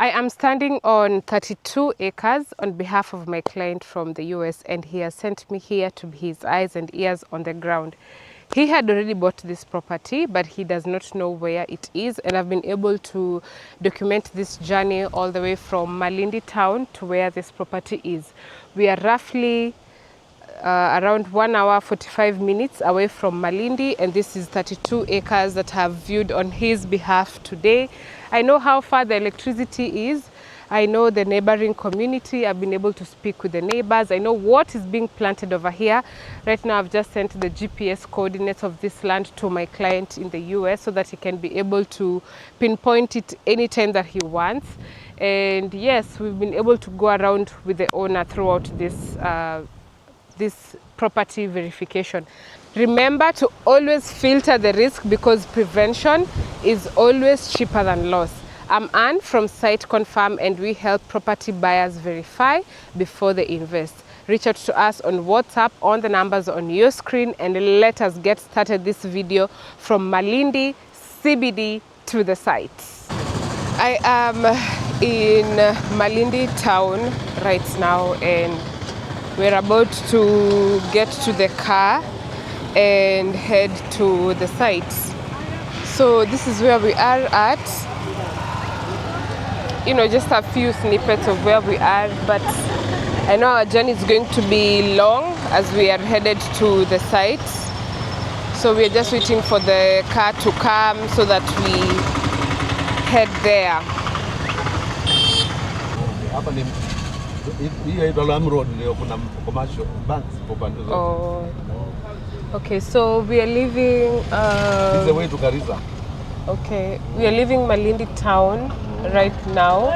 I am standing on 32 acres on behalf of my client from the US, and he has sent me here to be his eyes and ears on the ground. He had already bought this property, but he does not know where it is, and I've been able to document this journey all the way from Malindi town to where this property is. We are roughly around 1 hour 45 minutes away from Malindi, and this is 32 acres that I have viewed on his behalf today. I know how far the electricity is. I know the neighboring community. I've been able to speak with the neighbors. I know what is being planted over here. Right now I've just sent the GPS coordinates of this land to my client in the US so that he can be able to pinpoint it anytime that he wants. And yes, we've been able to go around with the owner throughout this property verification. Remember to always filter the risk, because prevention is always cheaper than loss. I'm Anne from SiteConfirm, and we help property buyers verify before they invest. Reach out to us on WhatsApp on the numbers on your screen, and let us get started this video from Malindi CBD to the site. I am in Malindi town right now, and we're about to get to the car and head to the site. So this is where we are at. You know, just a few snippets of where we are, but I know our journey is going to be long as we are headed to the site. So we're just waiting for the car to come so that we head there. Oh, okay, so we are leaving this is the way to Garissa. Okay, we are leaving Malindi town right now,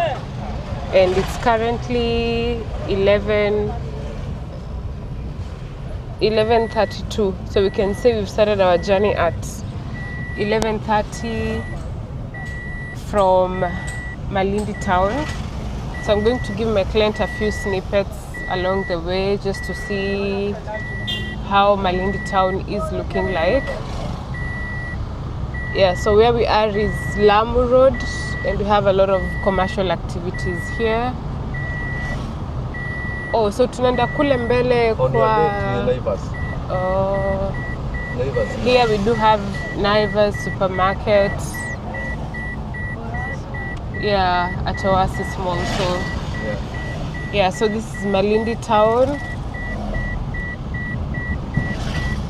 and it's currently 11:32. So we can say we've started our journey at 11:30 from Malindi town. So I'm going to give my client a few snippets along the way just to see how Malindi town is looking like. Yeah, so where we are is Lamu Road, and we have a lot of commercial activities here. Oh, so tunaenda kule mbele kwa Naivas. Here we do have Naivas supermarket. Yeah, at Oasis Mall. So yeah, so this is Malindi town.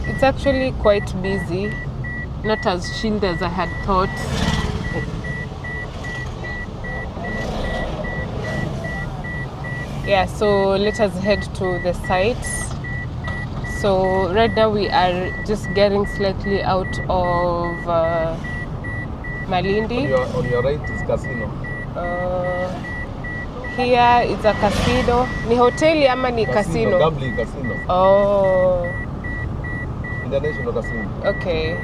It's actually quite busy, not as chilled as I had thought. Yeah, so let us head to the site. So right now we are just getting slightly out of Malindi. On your right is casino. Here is a casino. Ni hoteli ama ni casino? Gambling casino. Oh. International casino. Okay.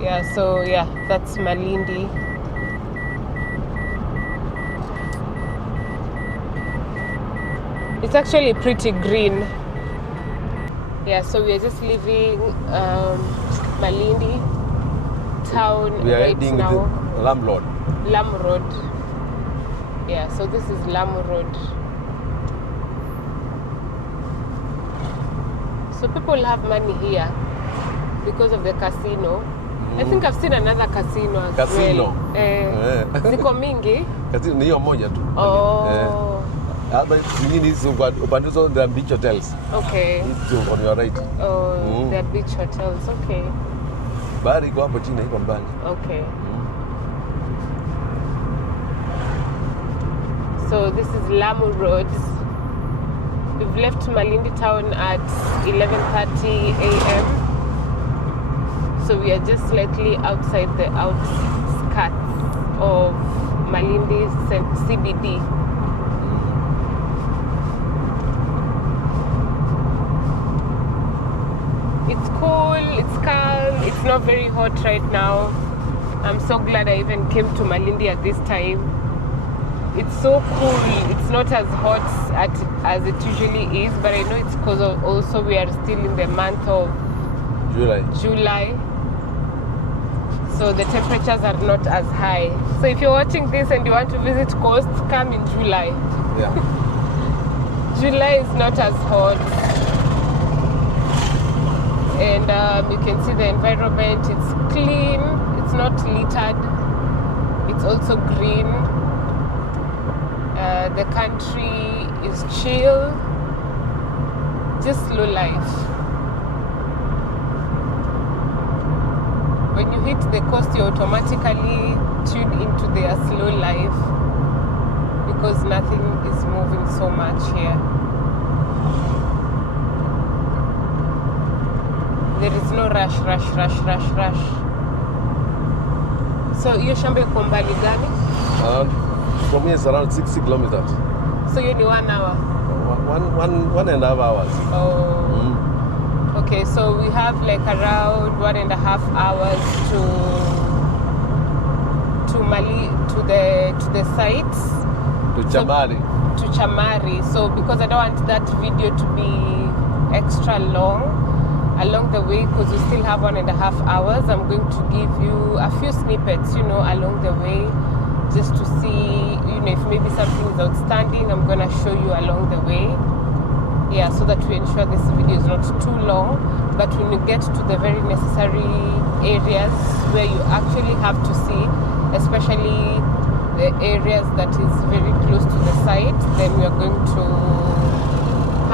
Yeah, so yeah, that's Malindi. It's actually pretty green. Yeah, so we are just leaving Malindi town we are right heading now. to Lamu Road. Lamu Road. Yeah, so this is Lamu Road. So people have money here because of the casino. I think I've seen another casino as well. Ziko mingi? Casino ni hiyo moja tu. Oh. Hapa zingine hizo upande zote the beach hotels. Okay. It's on your right. Oh, the beach hotels. Okay. Bahari iko hapo chini, iko mbali. Okay. So this is Lamu Road. We've left Malindi town at 11:30 a.m. So we are just slightly outside the outskirts of Malindi CBD. It's cool, it's calm, it's not very hot right now. I'm so glad I even came to Malindi at this time. It's so cool, it's not as hot as it usually is, but I know it's because of also we are still in the month of July. So the temperatures are not as high. So if you're watching this and you want to visit coast, come in July. Yeah. July is not as hot. And you can see the environment, it's clean, it's not littered, it's also green. The country is chill, just slow life. When you hit the coast, you automatically tune into their slow life because nothing is moving so much here. There is no rush. So hiyo shamba iko mbali gani? From here it's around 60 kilometers. So you need 1 hour? One and a half hours. Oh. Okay, so we have like around 1.5 hours to the sites. To Chamari. To Chamari. So because I don't want that video to be extra long along the way, because we still have 1.5 hours, I'm going to give you a few snippets, along the way, just to see, if maybe something is outstanding, I'm going to show you along the way. Yeah, so that we ensure this video is not too long. But when you get to the very necessary areas where you actually have to see, especially the areas that is very close to the site, then we are going to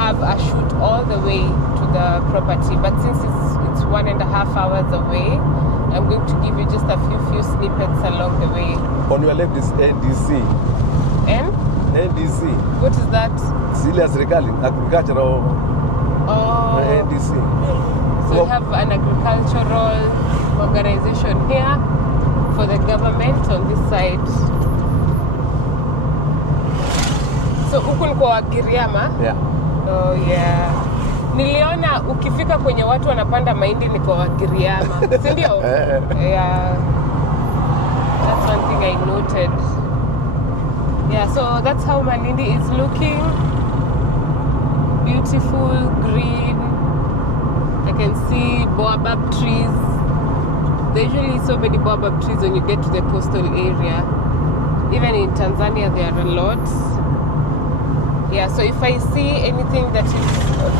have a shoot all the way to the property. But since it's 1.5 hours away, I'm going to give you just a few snippets along the way. On your left is NDC. NDC. What is that? Zile serikali, agricultural. Oh. NDC. So we have an agricultural organization here for the government on this side. So huku ni kwa Giriama? Yeah. Oh yeah. Niliona ukifika kwenye watu wanapanda mahindi ni kwa Giriama. Si ndio? Yeah. That's one thing I noted. Yeah, so that's how Malindi is looking. Beautiful, green. I can see baobab trees. There usually so many baobab trees when you get to the coastal area. Even in Tanzania there are a lot. Yeah, so if I see anything that is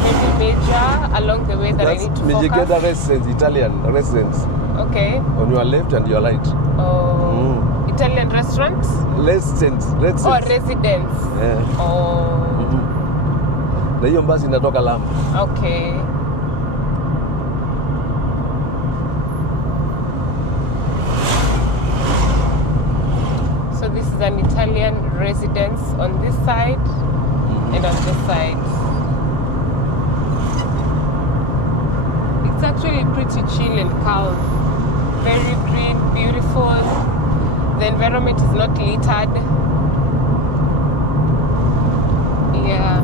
very major along the way that I need to focus. Mijigeda residents, Italian residents. Okay. On your left and your right. Oh. Italian restaurants? Residents. Oh, residents. Yeah. Oh. Na hiyo basi inatoka Lamu. Okay. So this is an Italian residence on this side and on this side. It's actually pretty chill and calm. Very green, beautiful. The environment is not littered. Yeah.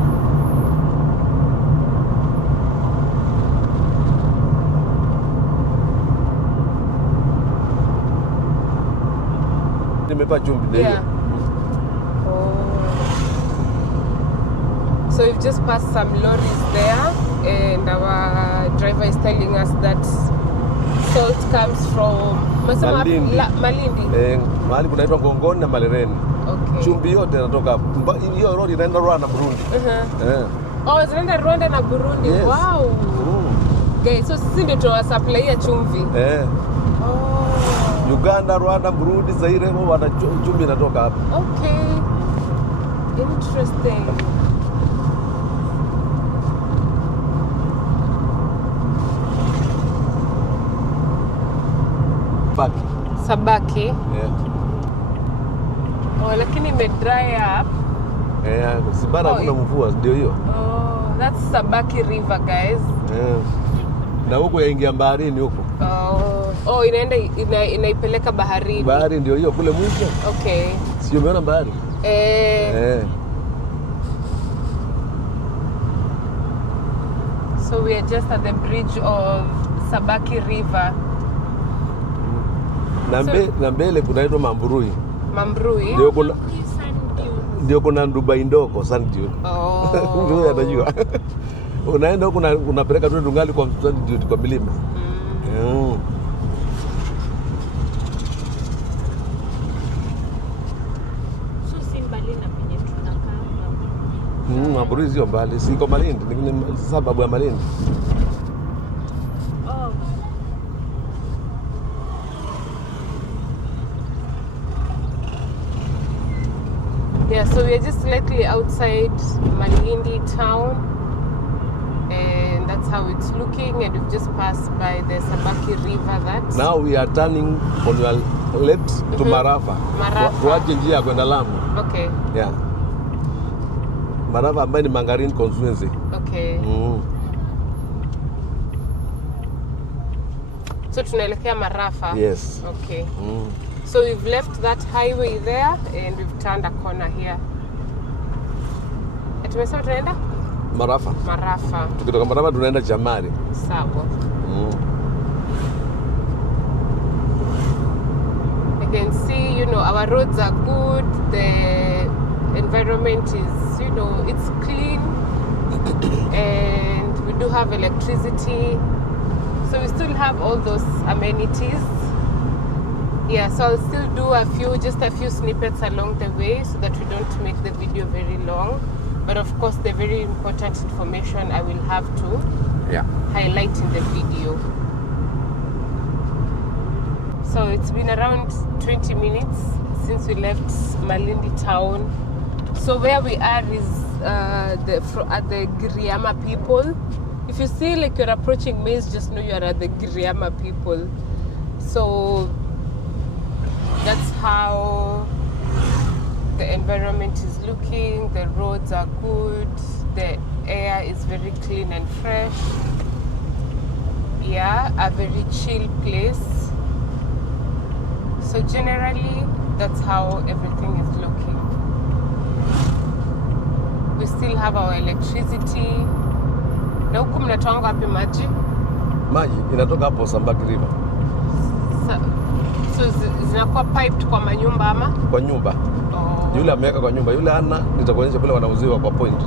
Yeah. Oh. So we've just passed some lorries there, and our driver is telling us that salt comes from Malindi. Malindi. Mahali kunaitwa Ngongoni na Malereni. Okay. Chumbi yote inatoka hiyo road inaenda Rwanda na Burundi. Oh, zinaenda Rwanda na Burundi. Yes. Wow. Okay, so sisi ndio tunawasupply chumvi. Oh. Uganda, Rwanda, Burundi, Zaire, wana chumvi inatoka hapa. Okay. Interesting. Sabaki. Yeah. Oh, lakini ime dry up. Sibana kuna mvua ndio hiyo. Oh, that's Sabaki River, guys. Na huko yaingia baharini huko. Oh, inaipeleka baharini. Bahari ndio hiyo kule mwisho. Okay. Sio umeona bahari? So we are just at the bridge of Sabaki River. Na mbele kunaitwa Mambrui. Mambrui? Ndio kuna Dubai ndoko sand dune. Oh. Ndio anajua. Unaenda huko unapeleka tu dungali kwa sand dune kwa milima. Maburizi sio mbali, siko Malindi, ni sababu ya Malindi. Oh. Yeah, so we are just slightly outside Malindi town, and that's how it's looking, and we've just passed by the Sabaki river. Now we are turning on your left to Marafa. Tuache njia ya kwenda Lamu. Okay. Yeah. Marafa ambayo ni Mangarin constituency. Okay. So tunaelekea Marafa. Yes. Okay. So we've left that highway there and we've turned a corner here. Tumesema tunaenda? Marafa. Marafa. Tukitoka Marafa tunaenda Chamari. Sawa. You can see, you know, our roads are good. The environment is, you know, it's clean. And we do have electricity. So we still have all those amenities. Yeah, so I'll still do just a few snippets along the way so that we don't make the video very long. But of course, the very important information I will have to highlight in the video. So it's been around 20 minutes since we left Malindi town. So where we are is at the Giriama people. If you see like you're approaching maize, just know you're at the Giriama people. So that's how the environment is looking. The roads are good. The air is very clean and fresh. Yeah, a very chill place. So generally, that's how everything is looking. We still have our electricity. Na huku mnatoanga wapi maji? Maji inatoka hapo Sabaki river. So zinakuwa piped kwa manyumba ama? Kwa nyumba. Yule ameweka kwa nyumba, yule hana, nitakuonyesha kule wanauziwa kwa point.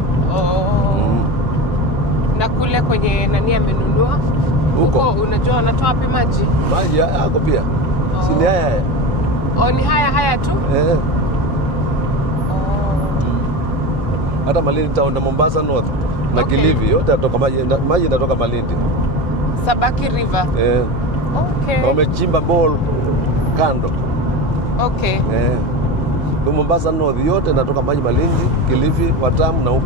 Na kule kwenye nani amenunua? Huko unajua wanatoa wapi maji? Maji yako pia. Si ni haya. Ni haya tu? Hata Malindi town na Mombasa North na Kilifi yote yatoka maji inatoka Malindi. Sabaki river. Okay. Wamechimba ball kando. Okay. Mombasa North yote inatoka maji Malindi, Kilifi, Watamu na huko.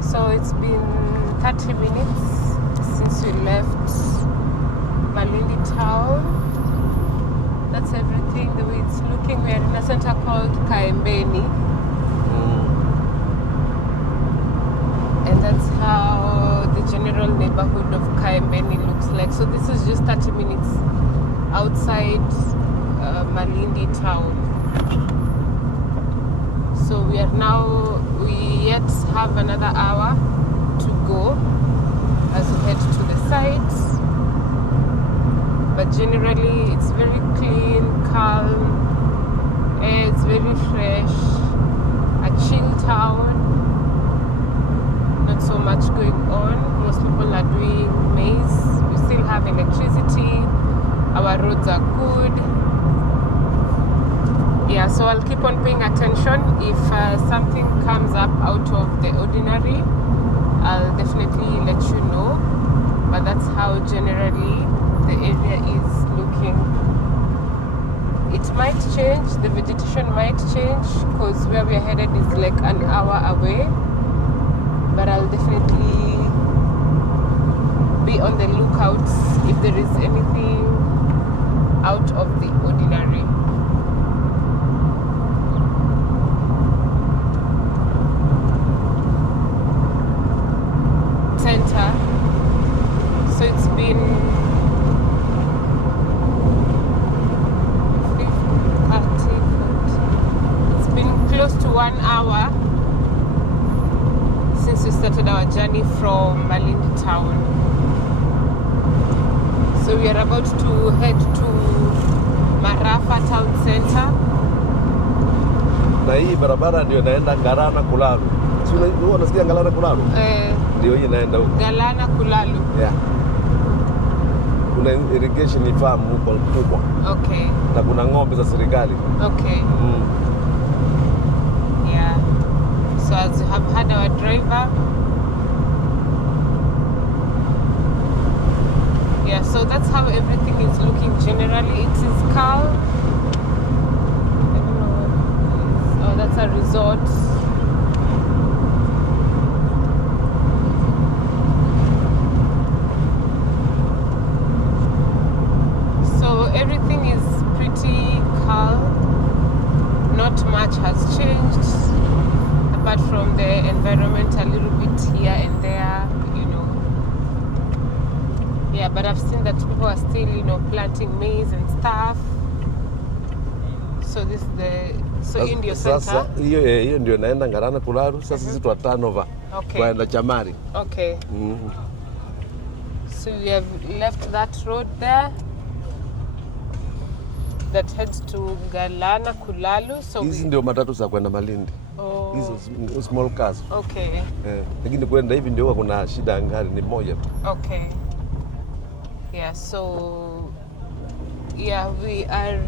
So it's been 30 minutes since we left Malindi town. That's everything, the way it's looking. We are in a center called Kaembeni. And that's how the general neighborhood of Kaembeni looks like. So this is just 30 minutes outside Malindi town. So we yet have another hour to go as we head to the site. But generally it's very clean, calm, it's very fresh, a chill town, not so much going on. Most people are doing maize. We still have electricity, our roads are good. Yeah, so I'll keep on paying attention. If something comes up out of the ordinary, I'll definitely let you know. But that's how generally the area is looking. It might change, the vegetation might change, because where we're headed is like an hour away. But I'll definitely be on the lookout if there is anything out of the ordinary. Center. So it's been 1 hour since we started our journey from Malindi town. So we are about to head to Marafa town center. Na hii barabara ndio inaenda Ngarana Kularu. Wewe unasikia Galana Kulalu? Ndio hii inaenda huko. Galana Kulalu. Yeah. Kuna irrigation farm huko kubwa. Okay. Na kuna ng'ombe za serikali. Okay. Yeah. So as you have had our driver. Yeah, so that's how everything is looking generally. It is calm. I don't know what it is. Oh, that's a resort. So everything is pretty calm. Not much has changed apart from the environment a little bit here and there, you know. Yeah, but I've seen that people are still, you know, planting maize and stuff. So this is the Indio Center. Sasa hiyo ndio naenda Galana Kulalu. Sasa sisi twa turnover. Okay. Kwenda Chamari. Okay. So we have left that road there that heads to Galana Kulalu. So hizi ndio matatu za kwenda Malindi. Oh. Hizo small cars. Okay. Lakini kwenda hivi ndio kuna shida ngari ni moja tu. Okay. Yeah, so yeah, we are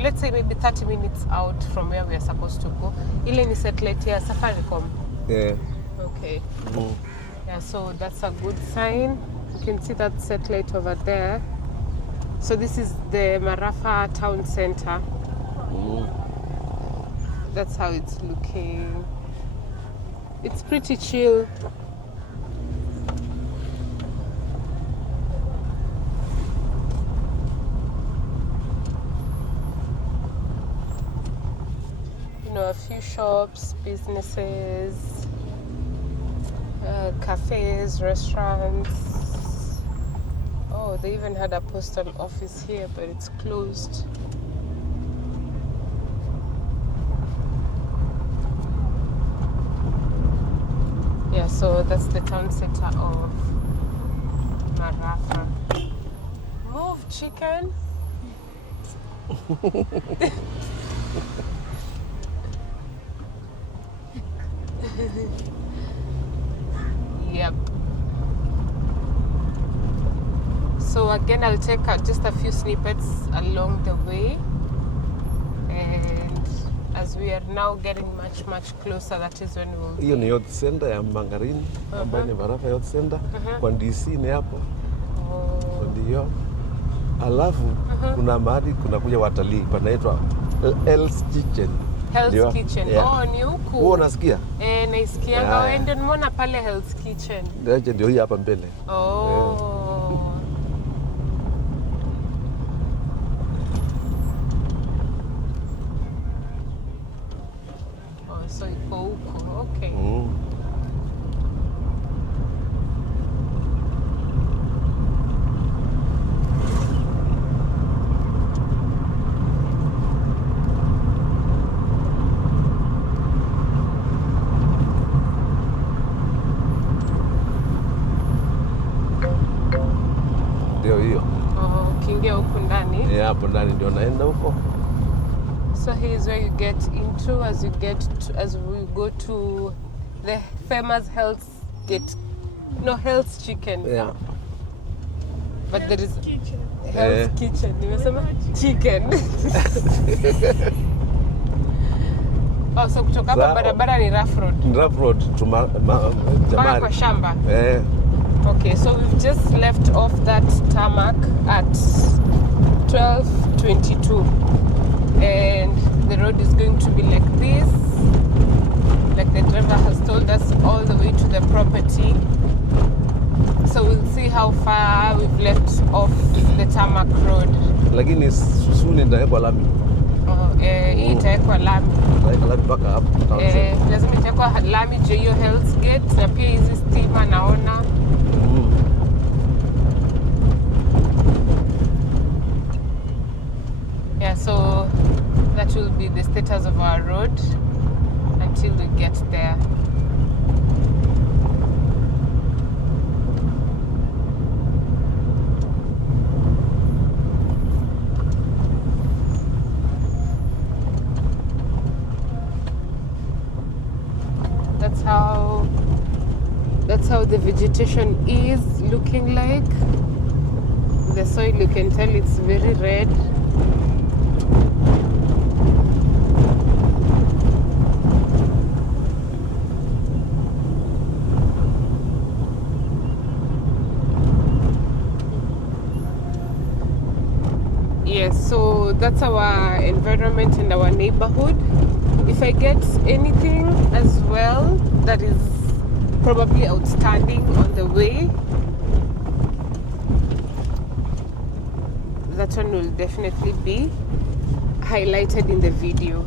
let's say maybe 30 minutes out from where we are supposed to go. Ile ni satellite ya Safaricom. Yeah. Okay. Yeah, so that's a good sign. You can see that satellite over there. So this is the Marafa town center. That's how it's looking. It's pretty chill. You know, a few shops, businesses, cafes, restaurants. Oh, they even had a postal office here, but it's closed. Yeah, so that's the town center of Marafa. Move, chicken. Yep. So again, I'll take just a few snippets along the way, and as we are now getting much closer, that is when we'll... Hiyo ni youth center ya Mangarini, ambayo ni Marafa youth center. Kwa DC ni hapo. Ndio. Alafu kuna mahali kuna kuja watalii panaitwa Hell's Kitchen. Hell's Kitchen. Yeah. Oh, ni huku. Wewe unasikia? Naisikianga. Wewe ndio nimeona pale Hell's Kitchen. Ndio hii hapa mbele. So iko huko. Okay. Ndio hiyo. Ukiingia huko ndani. Hapo ndani ndio naenda huko. So here's where you get into as we go to the famous Hell's Chicken. Yeah. But there is Hell's Kitchen. Nimesema chicken. So kutoka hapa barabara ni rough road. Rough road to Jamari. Kwa shamba. Okay, so we've just left off that tarmac at 12:22. And the road is going to be like this, like the driver has told us, all the way to the property. So we'll see how far we've left off the tarmac road. Lakini soon itawekwa lami. Hii itawekwa lami. Itawekwa lami mpaka hapo. Lazima itawekwa lami juu hiyo Hell's Gate, na pia hizi stima naona. Yeah, so that will be the status of our road until we get there. how the vegetation is looking like. The soil, you can tell it's very red. Yes, so that's our environment and our neighborhood. If I get anything as well that is probably outstanding on the way, that one will definitely be highlighted in the video.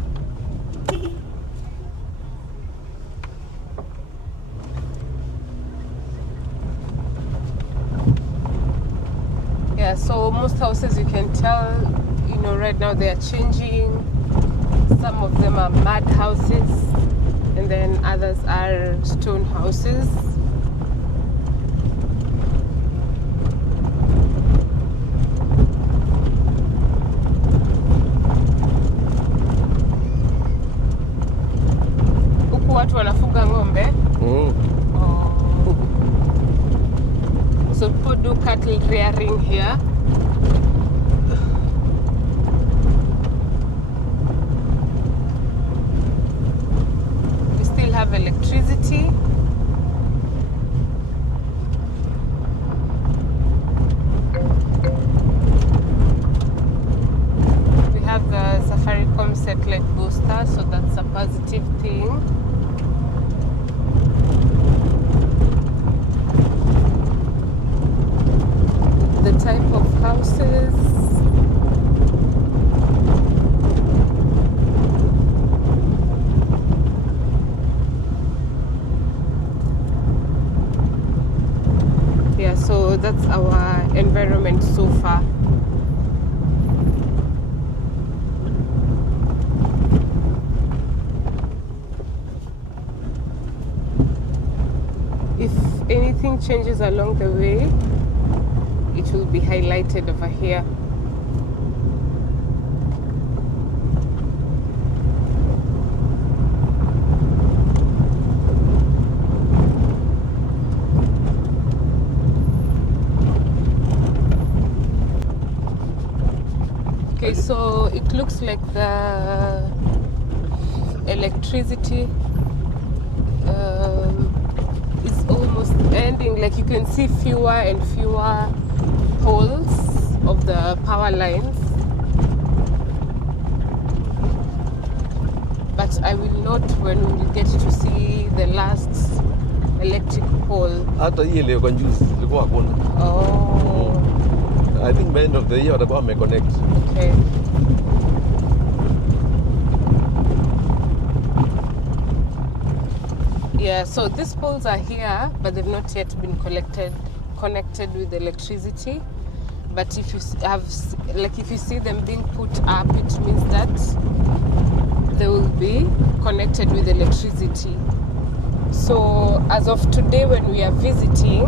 Yeah, so most houses, you can tell, right now they are changing. Some of them are mud houses, and then others are stone houses. Huku watu wanafuga ng'ombe. So people do cattle rearing here. We still have electricity. We have the Safaricom satellite booster, so that's a positive thing. The type of houses, yeah, so that's our environment so far. If anything changes along the way, it will be highlighted over here. Okay, so it looks like the electricity is almost ending. Like you can see fewer and fewer poles of the power lines, but I will note when we will get to see the last electric pole. Hata hii ile kwa juzi ilikuwa hakuna. Oh. I think by end of the year watakuwa wameconnect. Okay. Yeah, so these poles are here, but they've not yet been connected with electricity. But if you if you see them being put up, it means that they will be connected with electricity. So as of today, when we are visiting,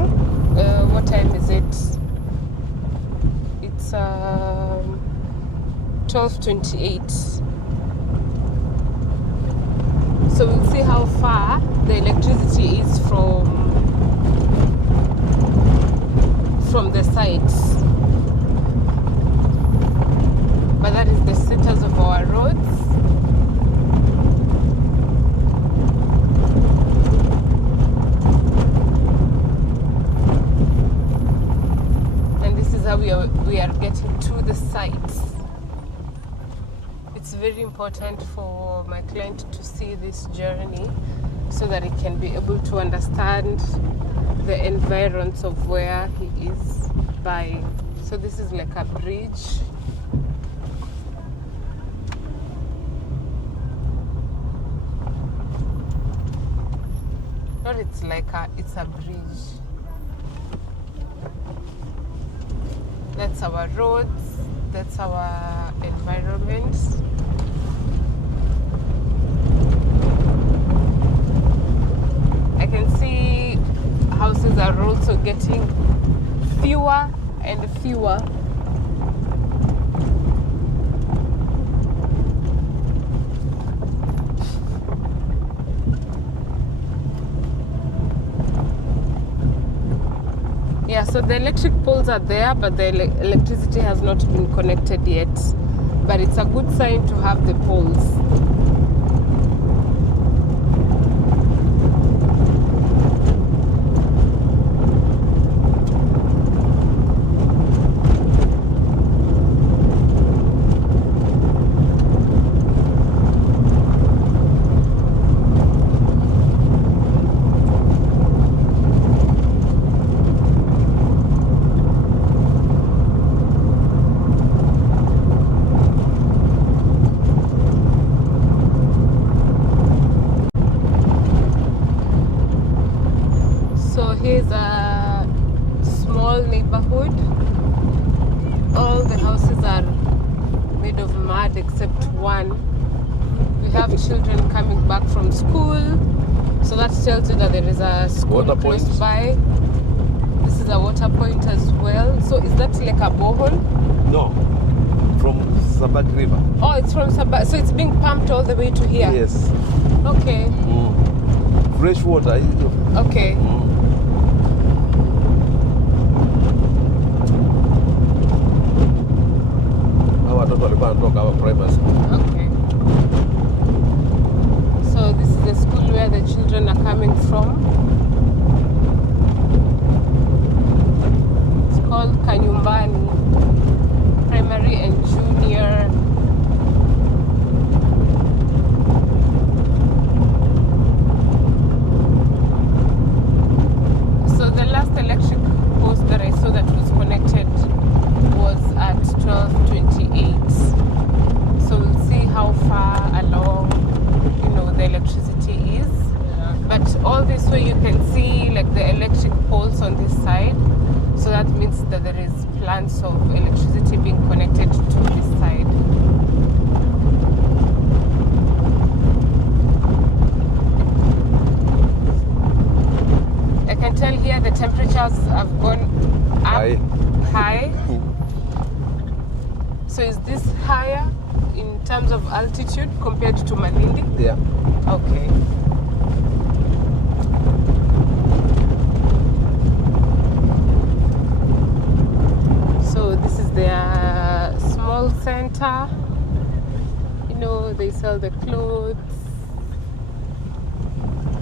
what time is it? It's 12:28. So we'll see how far the electricity is from the sites. But that is the status of our roads. And this is how we are getting to the sites. It's very important for my client to see this journey so that he can be able to understand the environs of where he is buying. So this is like a bridge. Not it's a bridge. That's our roads, that's our environment. I can see houses are also getting fewer and fewer. Yeah, so the electric poles are there, but the electricity has not been connected yet. But it's a good sign to have the poles. Here's a small neighborhood. All the houses are made of mud except one. We have children coming back from school, so that tells you that there is a school Water close point. by. This is a water point as well. So is that like a borehole? No, from Sabak River. Oh, it's from Sabah. So it's being pumped all the way to here? Yes. Okay. Fresh water. Okay. Watoto walikuwa wanatoka hapa primary school. Okay. So this is the school where the children are coming from. It's called Kanyumbani Primary and Junior. So the last electric post that I saw that was connected was at 12:28. So we'll see how far along, the electricity is. But all this way you can see like the electric poles on this side. So that means that there is plans of electricity being connected to this side. I can tell here the temperatures have gone up high. So is this higher in terms of altitude compared to Malindi? Yeah. Okay. So this is their small center. They sell the clothes.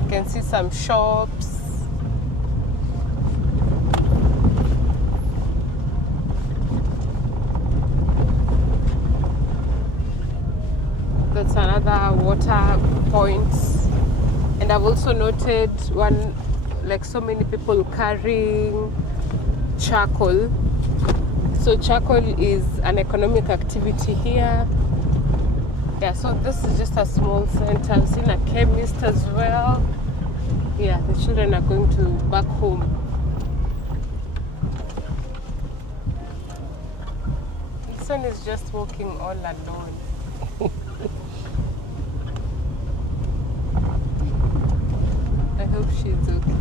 You can see some shops. That's another water point. And I've also noted so many people carrying charcoal. So charcoal is an economic activity here. Yeah, so this is just a small center. I've seen a chemist as well. Yeah, the children are going back home. This one is just walking all alone. I hope she's okay.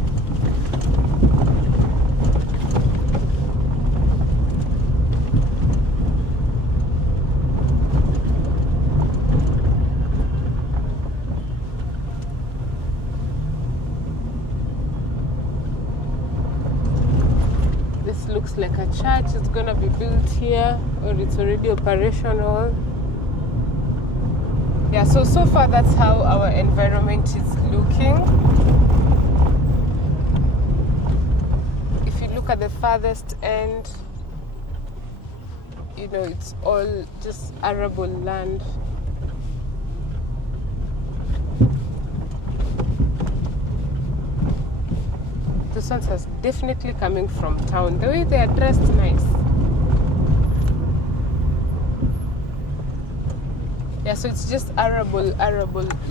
This looks like a church. It's gonna be built here, or it's already operational. Yeah, so far that's how our environment is looking. If you look at the farthest end, it's all just arable land. This one is definitely coming from town. The way they are dressed, nice. Yeah, so it's just arable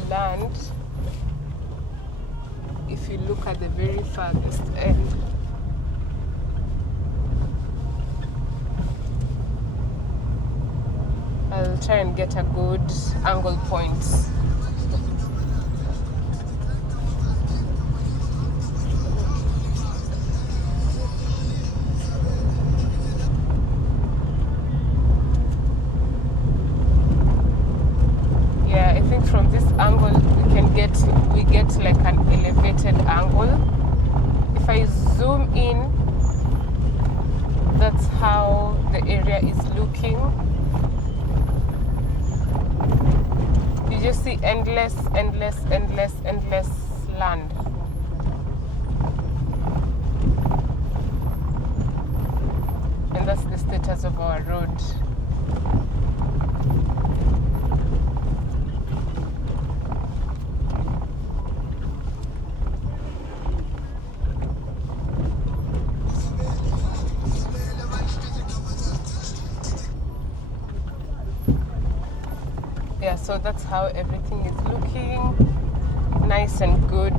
land. If you look at the very farthest end. I'll try and get a good angle point. From this angle we get like an elevated angle. If I zoom in, how the area is looking. You just see endless land. And that's the status of our road. Yeah, so that's how everything is looking. Nice and good.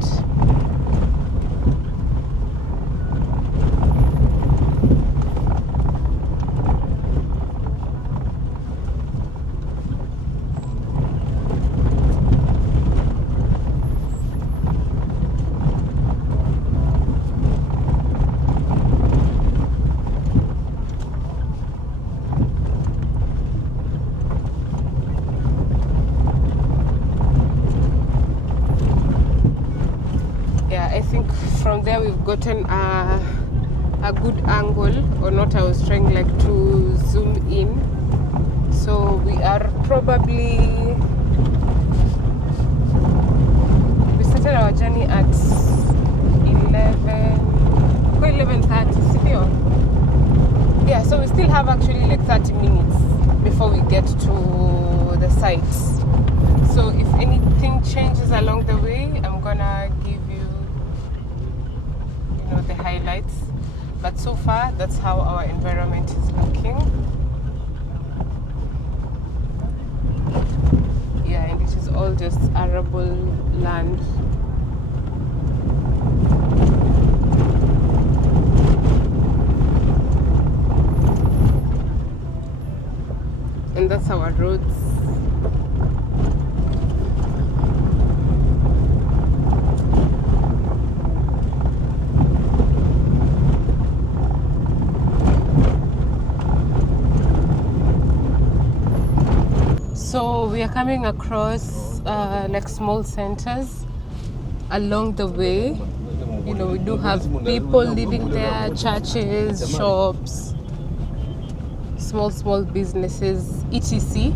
I think from there we've gotten a good angle, or not. I was trying like to zoom in. So we are probably, we started our journey at 11:30. Yeah, so we still have actually like 30 minutes before we get to the site. So if anything changes along the way, I'm gonna give you the highlights. But so far, that's how our environment is looking. Yeah, and it is all just arable land. And that's our roads. So we are coming across like small centers along the way. We do have people living there, churches, shops, small businesses, etc.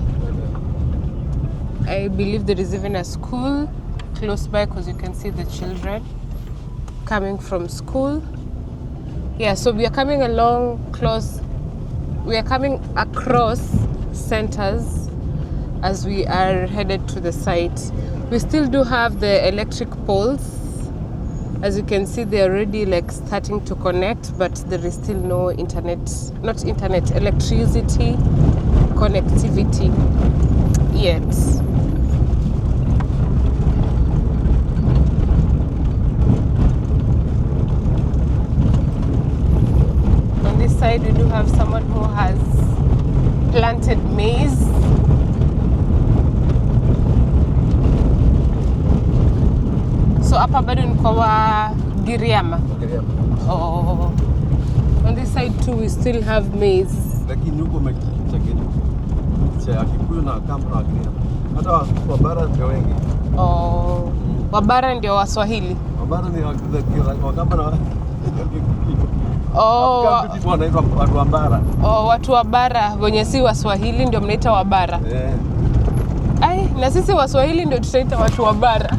I believe there is even a school close by, because you can see the children coming from school. Yeah, so we are coming across centers as we are headed to the site. We still do have the electric poles. As you can see, they're already like starting to connect, but there is still no electricity connectivity yet. On this side, we do have someone who has planted maize. So hapa bado ni kwa Giriama. Oh. On this side too we still have maize. Lakini huko cha Kikuyu na Kamba na Giriama. Hata Wabara ndio wengi. Oh. Wabara ndio Waswahili. Wabara ni Wakamba na wanaitwa watu wa bara. Oh, watu wa bara wenye si Waswahili ndio mnaita Wabara. Ai, na sisi Waswahili ndio tutaita watu wa bara.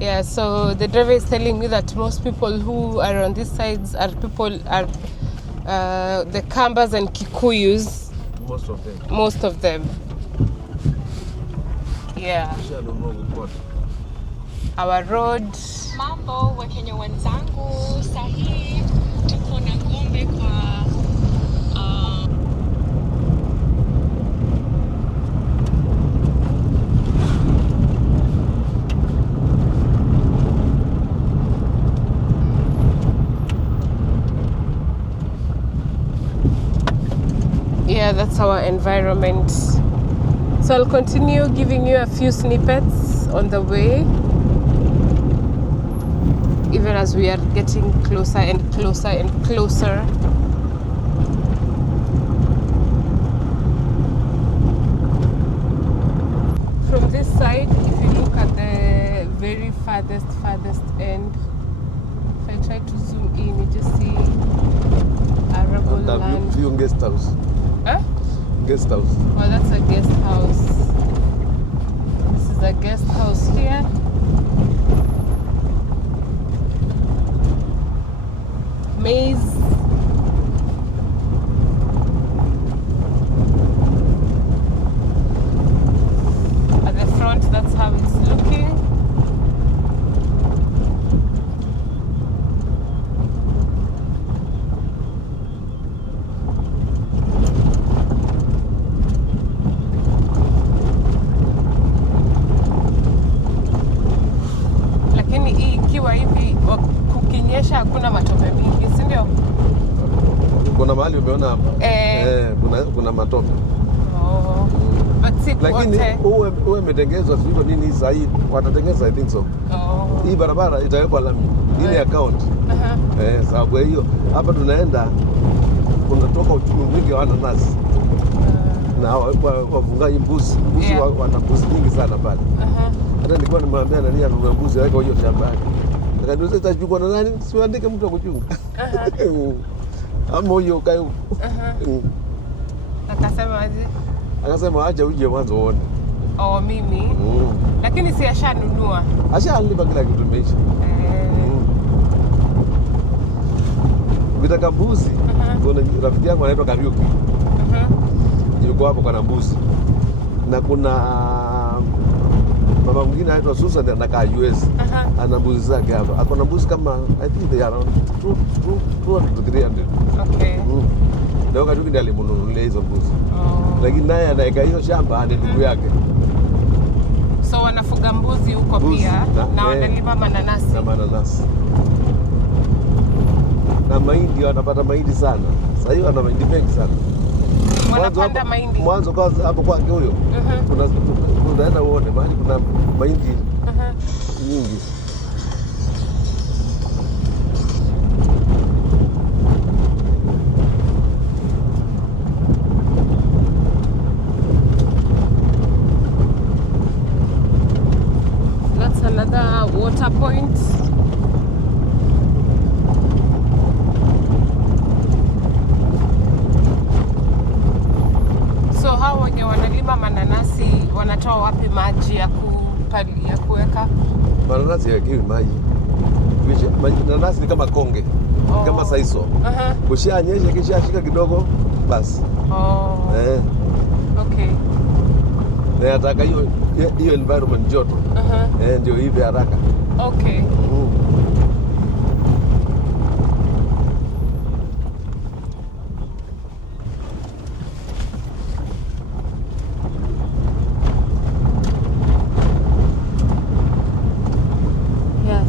Yeah, so the driver is telling me that most people who are on these sides are the Kambas and Kikuyus. Most of them. Yeah. Our road. Mambo Wakenya wenzangu, sahi tuko na ng'ombe kwa Yeah, that's our environment. So I'll continue giving you a few snippets on the way, even as we are getting closer and closer and closer. From this side, if you look at the very farthest end, I'll try to zoom in. You just see arable land. View guest house. Huh? Guest house. Oh, that's a guest house. This is a guest house here. Maize. At the front, that's how it's looking. Lakini hii ikiwa hivi kukinyesha hakuna matope mingi, si ndio? Kuna mahali umeona hapa? Kuna matope. Oh. But si Lakini kote. uwe umetengezwa sio nini sahihi, watatengeneza I think so. Oh. Hii barabara itawekwa lami. Ile account. Sababu hiyo hapa tunaenda kunatoka uchumi mwingi wa nanasi. Na wafungaji mbuzi wana mbuzi nyingi sana pale. Hata nilikuwa nimwambia nani anunue mbuzi aweke hiyo shamba yake. Akaniuliza itachukua na nani? Siandike mtu akuchunga. Ama huyo kae huko. Akasema aje? Akasema acha uje mwanzo uone. Oh, mimi. Lakini si ashanunua. Ashalipa kila kitu meisha. Vitaka mbuzi. Kuna rafiki yangu anaitwa Kariuki. Yuko hapo kwa mbuzi. Na kuna mama mwingine anaitwa Susan anakaa US. Ana mbuzi zake hapa. Ako na mbuzi kama I think they are around 200 to 300. Okay. Ndio Kariuki ndiye alimununulia hizo mbuzi. Lakini naye anaweka hiyo shamba ni ndugu yake. So wanafuga mbuzi huko pia na wanalima mananasi. Na mananasi. Na mahindi wanapata mahindi sana. Sasa hiyo wana mahindi mengi sana. Wanapanda mahindi. Mwanzo kwanza hapo kwake huyo. Unaenda uone mahali kuna mahindi nyingi. That's another water point. So hao wenye wanalima mananasi wanatoa wapi maji ya kuweka? Mananasi hayakiwi maji. Mananasi ni kama konge. Kama saiso. Kushanyesha kisha shika kidogo basi. Okay. Na nataka hiyo environment joto. Ndio hivi haraka. Okay.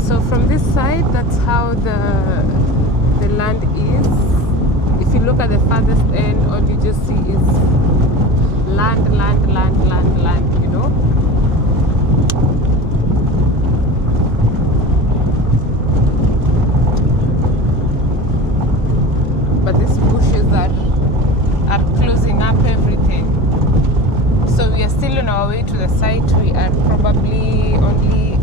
So from this side, that's how the land is. If you look at the farthest end, all you just see is land, you know. But these bushes are closing up everything. So we are still on our way to the site. We are probably only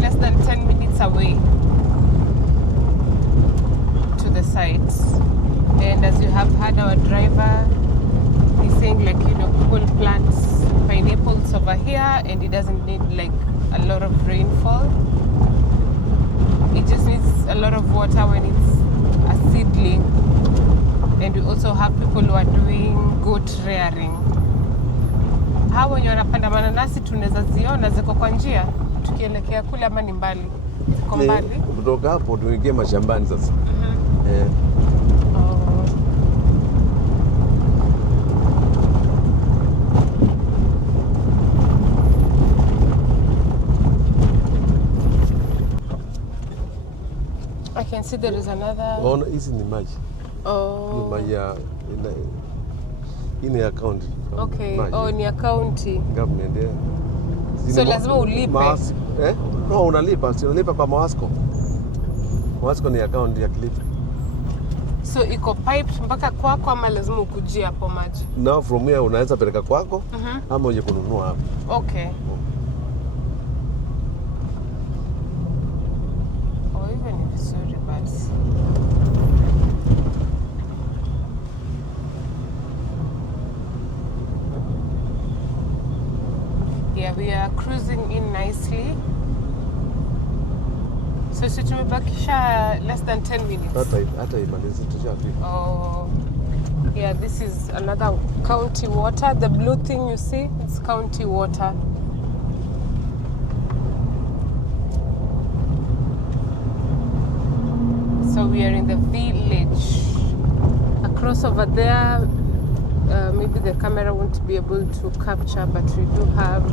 less than 10 minutes away to the site. And as you have heard our driver, he's saying like, you know, people plant pineapples over here and it doesn't need like a lot of rainfall. It just needs a lot of water when it's a seedling. And we also have people who are doing goat rearing. Hao wenye wanapanda mananasi tunaweza ziona ziko kwa njia tukielekea kule ama ni mbali? Ziko mbali? Kutoka hapo tuingie mashambani sasa. I can see there is another. Oh, hizi ni maji. Ni maji ya ini account. Okay. Maji. Ni account. Government. So lazima ulipe. No, unalipa, si unalipa kwa Mawasco. Mawasco ni account ya Cliff. So iko piped mpaka kwako ama lazima ukujie hapo maji? Now from here unaweza peleka kwako ama uje kununua hapo. Okay. Oh, hivyo ni vizuri basi. Yeah, we are cruising in nicely. So tumebakisha less than 10 minutes. Hata imalizi tushafika. Oh. Yeah, this is another county water. The blue thing you see, it's county water. So we are in the village. Across over there, maybe the camera won't be able to capture, but we do have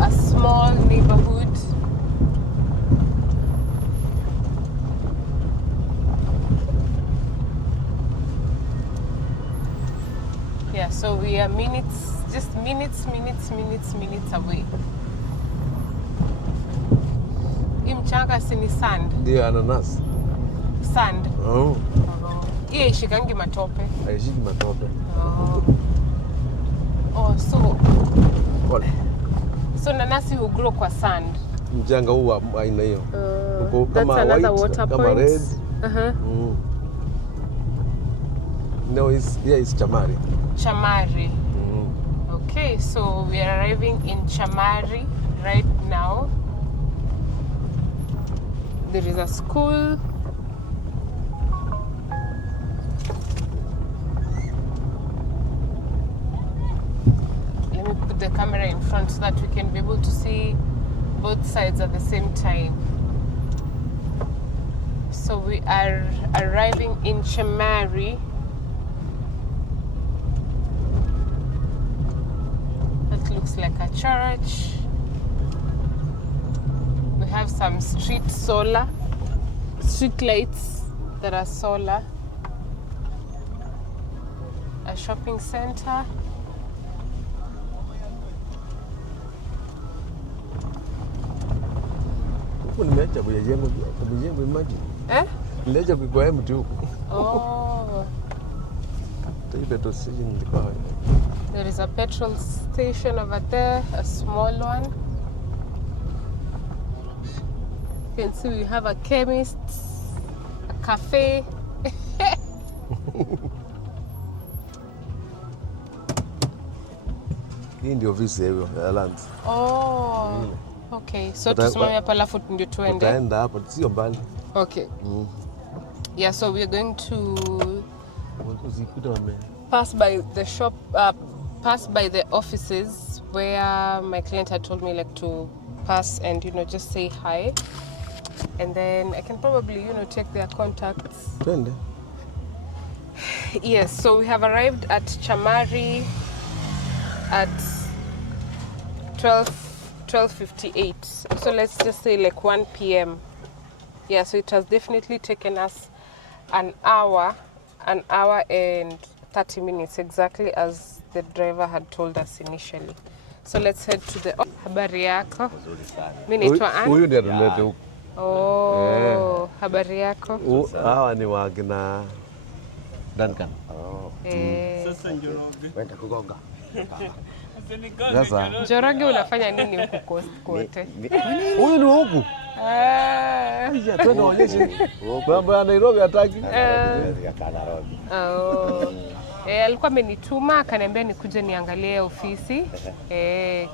a small neighborhood. Yeah, so we are just minutes away. Hii mchanga si ni sand? Ndio ananas. Sand? Oh. Hii haishikangi matope? Haishiki matope. Oh, so Pole. So nanasi hugrow kwa sand? Mchanga huu aina hiyo. That's another white, water kama point. red. No, here is Chamari. Chamari. Okay, so we are arriving in Chamari right now. There is a school. Let me put the camera in front so that we can be able to see both sides at the same time. So we are arriving in Chamari. That looks like a church. We have some street lights that are solar. A shopping center. Huko nimeacha kujengo maji. Nileja kwa mti huko. Oh. There is a petrol station over there, a small one. You can see we have a chemist, a cafe. Hii ndio ofisi ya land. Oh. Okay, so tusimame hapa alafu ndio tuende. Tutaenda hapo, sio mbali. Okay. Yeah, so we are going to pass by the shop, pass by the offices where my client had told me like to pass and just say hi, and then I can probably take their contacts. Twende. Yes, so we have arrived at Chamari at 12:58. So let's just say like 1 p.m. Yeah, so it has definitely taken us an hour and 30 minutes, exactly as the driver had told us initially. So let's head to the... Habari yako? Mimi naitwa Ann. Huyu ndiye tunaleta huko. Oh, habari yako? Hawa ni wakina Duncan. Sasa Njoroge. Wenda kugonga. Sasa Njoroge unafanya nini huku coast kote? Huyu ni huku. Twende onyeshe. Mambo ya Nairobi hataki. Alikuwa amenituma akaniambia nikuje niangalie ofisi.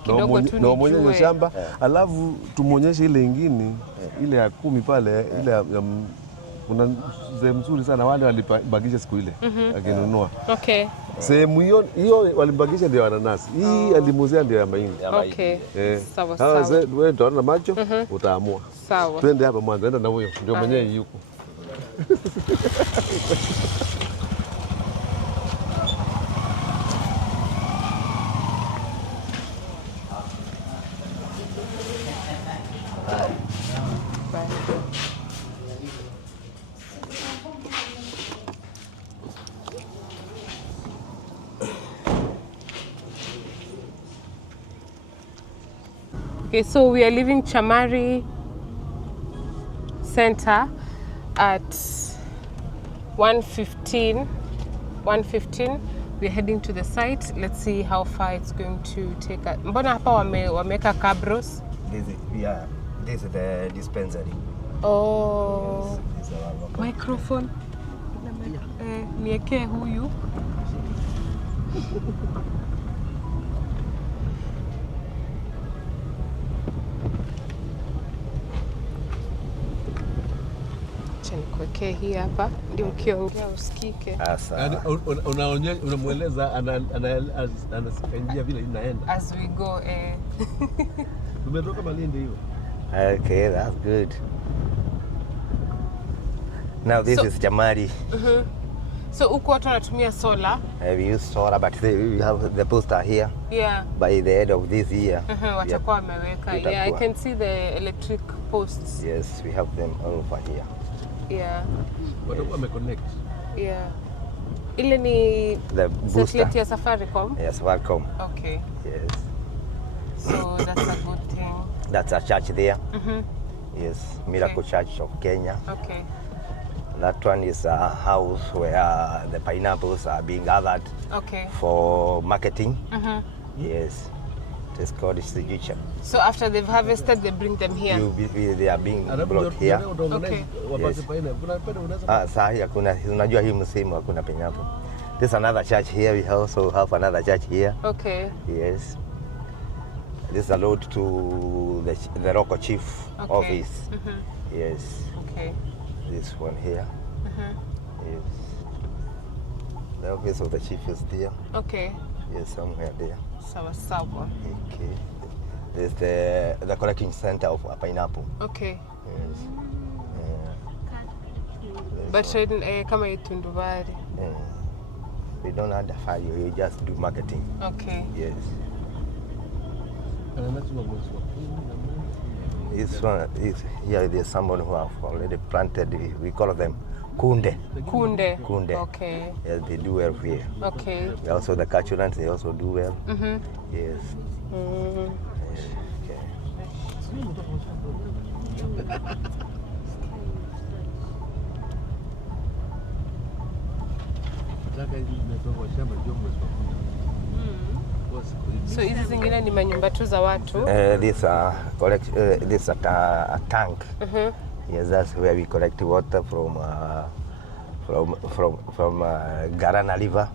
Kidogo tu nijue. Muonyeshe shamba, alafu tumuonyeshe ile ingine, ile ya 10 pale, ile ya kuna sehemu nzuri sana wale walibakisha siku ile akinunua. Okay. Sehemu hiyo walibakisha ndio ananasi. Hii alimuzea ndio ya mahindi. Okay. Sawa sawa. Wewe utaona macho, utaamua. Sawa. Twende hapa mwanzo, enda na huyo ndio mwenyewe yuko. Okay, so we are leaving Chamari Center at 1:15. We're heading to the site. Let's see how far it's going to take us. Mbona hapa wameka cabros? This is the dispensary. Oh. Yes, this is our local. Microphone. Nieke huyu. Nikuwekee hii hapa ndio ukiongea usikike. Unamweleza anasikia vile inaenda. As we go. Tumetoka Malindi hiyo. Okay, that's good. Now this is Jamari. So uko watu wanatumia solar? We use solar, but we have the poster here. Yeah. By the end of this year. Watakuwa wameweka. Yeah, I can see the electric posts. Yes, we have them all over here. Yeah. Watakuwa wameconnect. Yeah. Ile ni The booster. satellite ya Safaricom? Yes, welcome. Okay. Yes. So that's a good thing. That's a church there. Yes, Miracle Church of Kenya. Okay. That one is a house where the pineapples are being gathered for marketing. Yes, it is called Diligence. So after they've harvested, they bring them here? They are being brought here. Okay. Yes. Sahi hakuna, unajua hii msimu hakuna pineapple. There's another church here. We also have another church here. Okay. Yes. This is a road to the local chief office. Yes. Okay. This one here. Yes. The office of the chief is there. Okay. Yes, somewhere there. Sawa sawa. Okay. There's the collecting center of a pineapple. Okay. Yes. But kama itundubari. We don't add the value, you just do marketing. Okay. Yes. This one is here. There's someone who have already planted. We call them kunde. Kunde. Kunde. Okay. Yes, they do well here. Okay. Also the catchulants, they also do well. Yes. So hizi zingine ni manyumba tu za watu? This a tank. Yes, that's where we collect water from Garana River.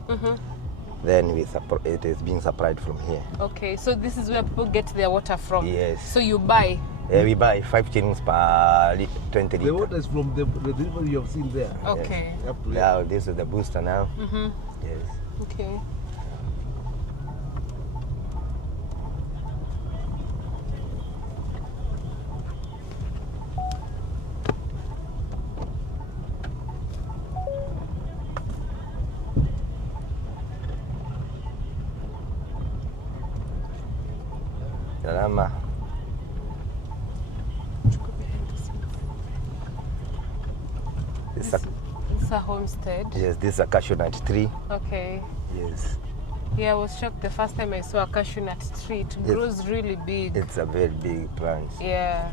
Then it is being supplied from here. Okay, so this is where people get their water from? Yes. So you buy? We buy 5 shillings per 20 liters. The water is from the river you have seen there. Okay. Yes. Now this is the booster now. Yes. Okay. Salama. This is a homestead? Yes, this is a cashew nut tree. Okay. Yes. Yeah, I was shocked the first time I saw a cashew nut tree. It grows really big. It's a very big plant. Yeah.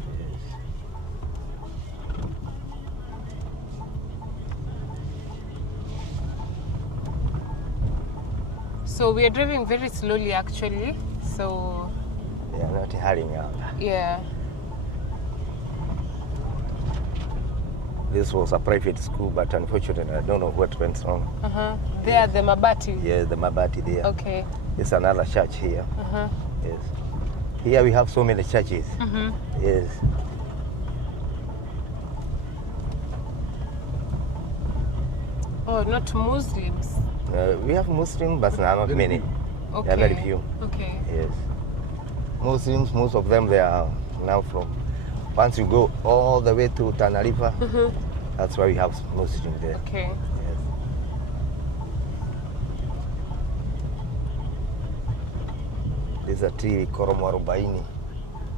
So we are driving very slowly actually. So they are not hurrying out. Yeah. This was a private school, but unfortunately, I don't know what went wrong. There, the Mabati? Yes, the Mabati there. Okay. There's another church here. Yes. Here we have so many churches. Yes. Oh, not Muslims? We have Muslims, but not many. Okay. They are very few. Okay. Yes. Muslims, most of them, they are now from, once you go all the way to Tana River, that's why we have Muslims there. Okay. Yes. There's a tree we call Mwarubaini.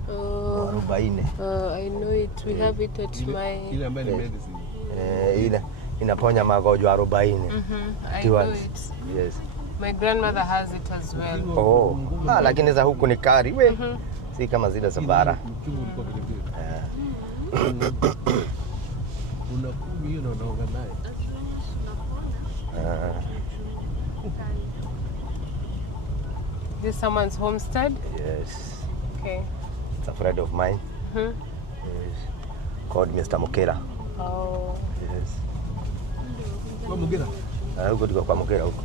Mwarubaini. I know it. We have it at my... Inaponya magonjwa 40. I know it. Yes. My grandmother has it as well. Oh. Lakini za huku ni kari we. Si kama zile za bara. huyu na unaonga naye. This is someone's homestead? Yes. Okay. It's a friend of mine. Yes. Called Mr. Mukera. Oh. Yes. Kwa Mukera? Huko tuko kwa Mukera huko.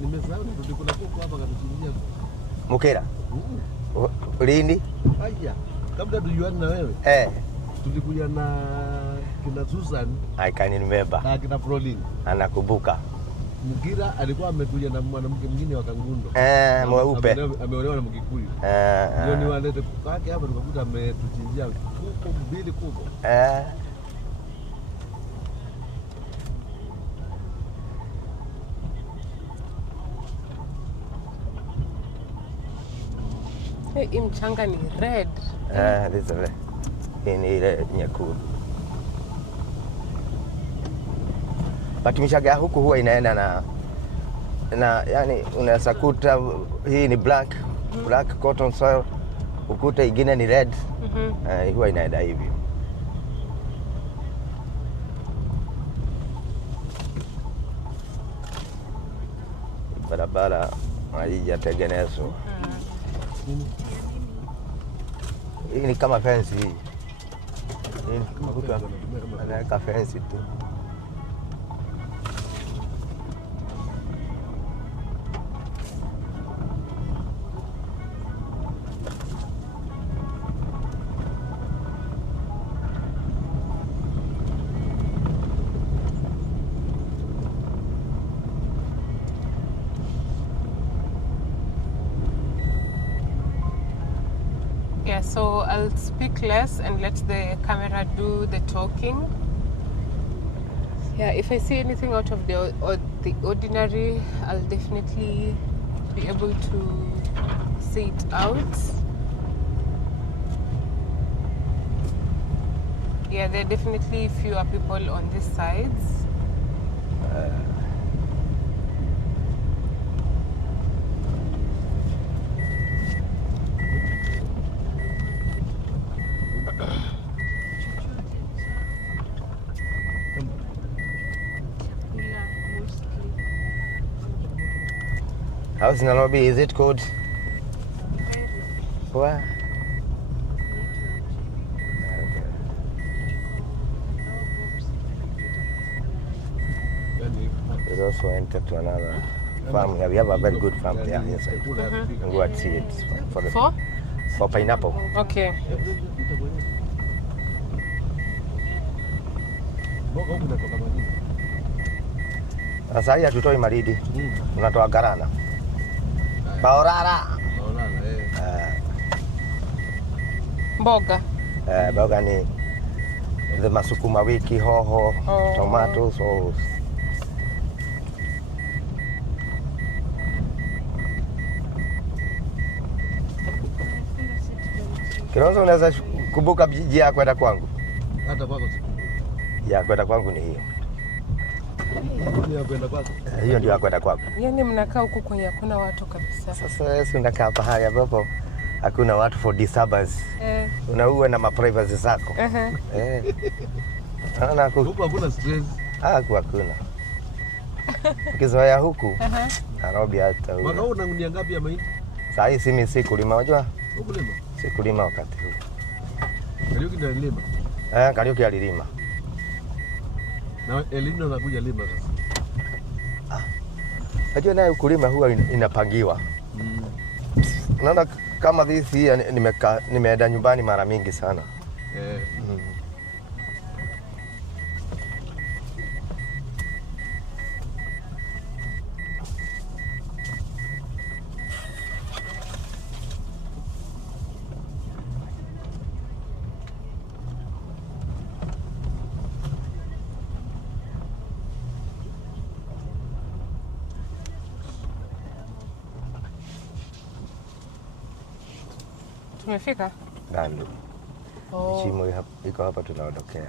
Nimesahau na tulikula kuku hapa katuchinjia. Mukera? Lini? Haya. Kabla tujuane na wewe. Tulikuja na kina Susan. I can remember. Na kina Prolin. Anakumbuka. Mukira alikuwa amekuja na mwanamke mwingine wa Kangundo. Mweupe. Ameolewa na Mkikuyu. Ndio niwalete kwake hapa tukakuta ametuchinjia kuku mbili kubwa. Hii mchanga ni red. This is red. Hii ni ile nyekundu. But mishaga huku huwa inaenda na yani unaweza kuta hii ni black cotton soil, ukuta ingine ni red. Huwa inaenda hivi. Barabara haijatengenezwa. Hii ni kama fence hii. Anaweka fence tu. Yeah, so I'll speak less and let the camera do the talking. Yeah, if I see anything out of the ordinary, I'll definitely be able to see it out. Yeah, there are definitely fewer people on these sides. House in Nairobi, is it called? What? We also entered to another farm here. We have a very good farm there inside. And go and see it for pineapple. Okay. Sasa hii hatutoi Malindi. Unatoa Garana. Baorara. Mboga. Mboga ni the masukuma wiki, hoho, tomatoes, all. Kilonzo, unaweza kumbuka njia ya kwenda kwangu? Hata kwako sikumbuki. Ya kwenda kwangu ni hiyo. Ya kwenda kwako? Hiyo ndio ya kwenda kwangu. Yaani mnakaa huku kwenye hakuna watu kabisa. Sasa wewe unakaa pahali ambapo hakuna watu for disturbance. Unaua na maprivacy zako. Huku hakuna stress. Hakuna. Ukizoea huku, Nairobi hata huko. Mwaka huu unangunia ngapi ya mahindi? Saa hii si mimi sikulima, unajua? Ukulima? Sikulima wakati huu. Kariuki ndio alilima? Kariuki alilima. Na Elino anakuja lima sasa. Unajua naye ukulima huwa inapangiwa. Unaona kama this hii nimeenda nyumbani mara mingi sana. Tumefika? Ndio. Chimo iko hapa tunaondokea.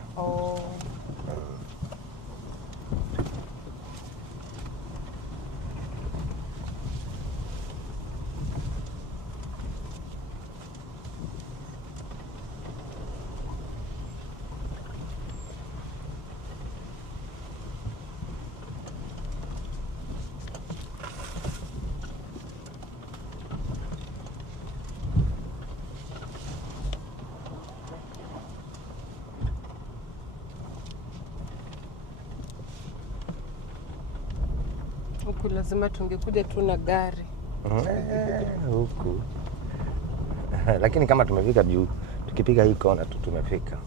Huku lazima tungekuja tu na gari. Huku. Lakini kama tumefika juu, tukipiga hii kona tu tumefika.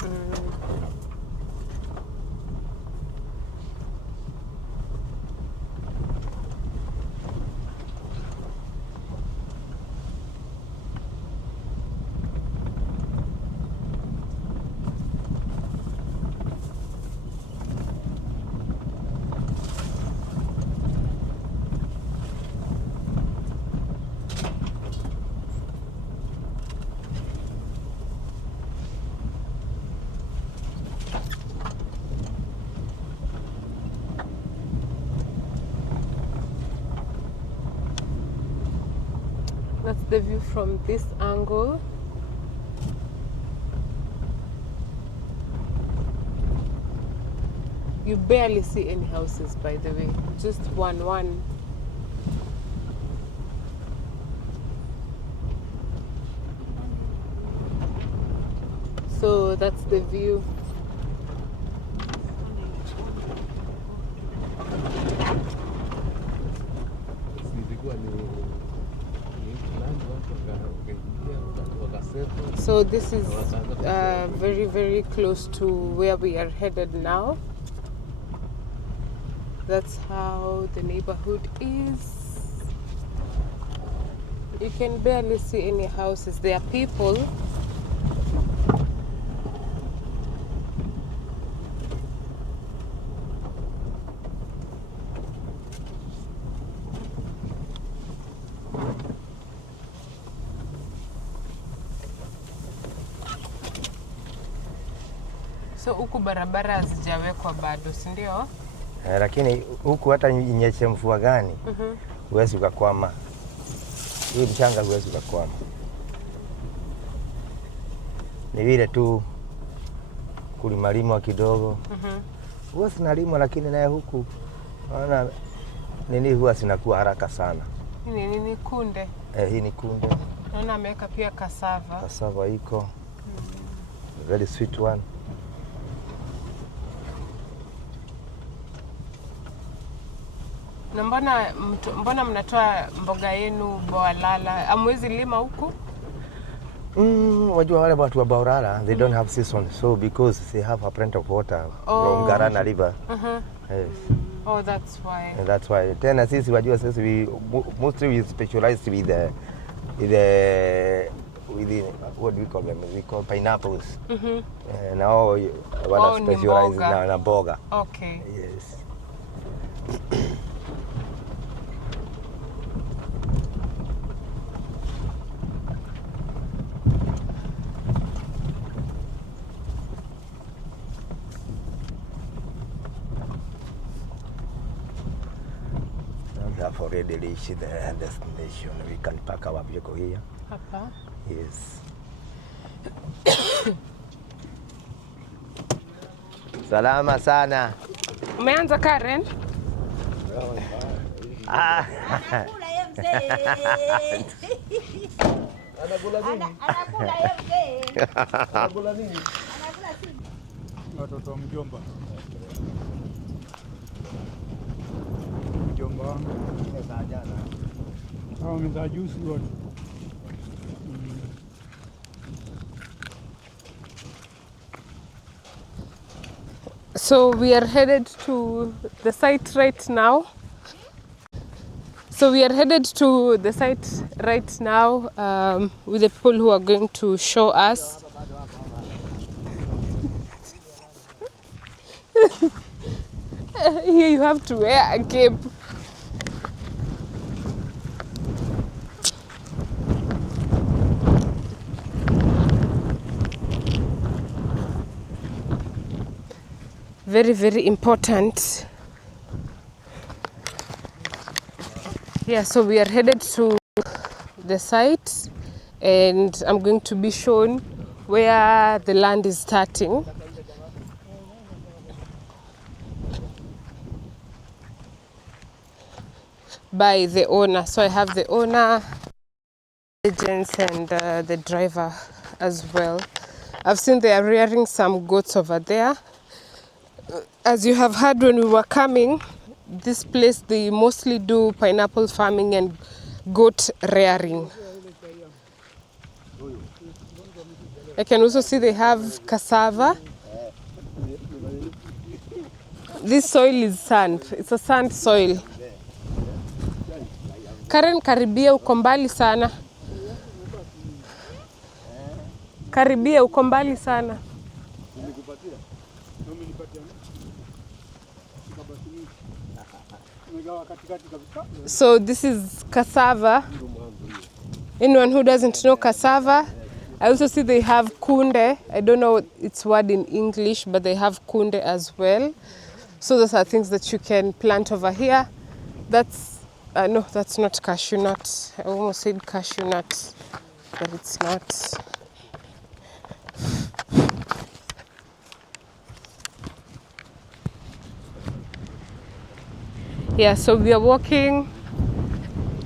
That's the view from this angle. You barely see any houses, by the way. Just one. So that's the view. So this is very, very close to where we are headed now. That's how the neighborhood is. You can barely see any houses. There are people. So huku barabara hazijawekwa bado, si ndio? Lakini huku hata inyeshe mvua gani, huwezi ukakwama. Hii mchanga huwezi ukakwama. Ni vile tu kulimalimwa kidogo. Huwa sinalimwa, lakini naye huku naona nini huwa sinakuwa haraka sana. Hii ni kunde. Hii ni kunde. Naona ameweka pia cassava. Cassava iko. Very sweet one. Na mbona mnatoa mboga yenu Boalala? Amwezi lima huku? Wajua wale watu wa Boalala, they don't have season, so because they have a plenty of water from Garana River. Yes. Oh, that's why. And that's why. Tena sisi wajua sisi mostly we specialize with the what do we call them? We call pineapples. Now wana specialize na boga. Okay. Yes. We have already reached the destination. We can park our vehicle here. Hapa? Yes. Salama sana. Umeanza Karen? Anakula yeye mzee. Anakula yeye mzee. Anakula nini? Anakula sisi. Watoto wa mjomba. Mjomba wangu. Hao wamezaa juzi wote. So we are headed to the site right now. With the people who are going to show us. Here you have to wear a cape. Very, very important. Yeah, so we are headed to the site and I'm going to be shown where the land is starting. By the owner. So I have the owner, agents and the driver as well. I've seen they are rearing some goats over there. As you have heard when we were coming, this place they mostly do pineapple farming and goat rearing. I can also see they have cassava. This soil is sand. It's a sand soil. Karen, karibia uko mbali sana. Karibia uko mbali sana. So this is cassava. Anyone who doesn't know cassava, I also see they have kunde. I don't know its word in English, but they have kunde as well. So those are things that you can plant over here. That's, no, that's not cashew nut. I almost said cashew nut, but it's not. Yeah, so we are walking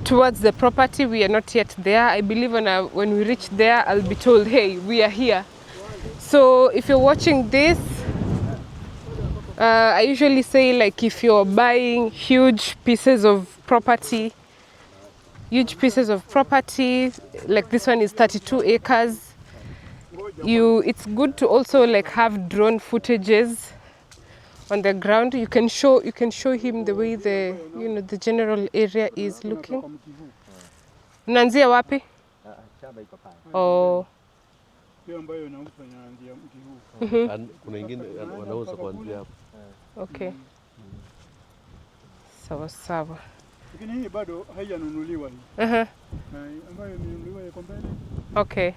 towards the property. We are not yet there. I believe when we reach there, I'll be told, hey, we are here. So if you're watching this, I usually say, like, if you're buying huge pieces of property, like this one is 32 acres, it's good to also like have drone footages on the ground. You can show him the way the general area is looking. Unaanzia wapi? Oh. Kuna ingine wanauza kuanzia hapo. Okay. Sawa sawa. Lakini hii bado haijanunuliwa hii. Ambayo imenunuliwa iko mbele. Okay.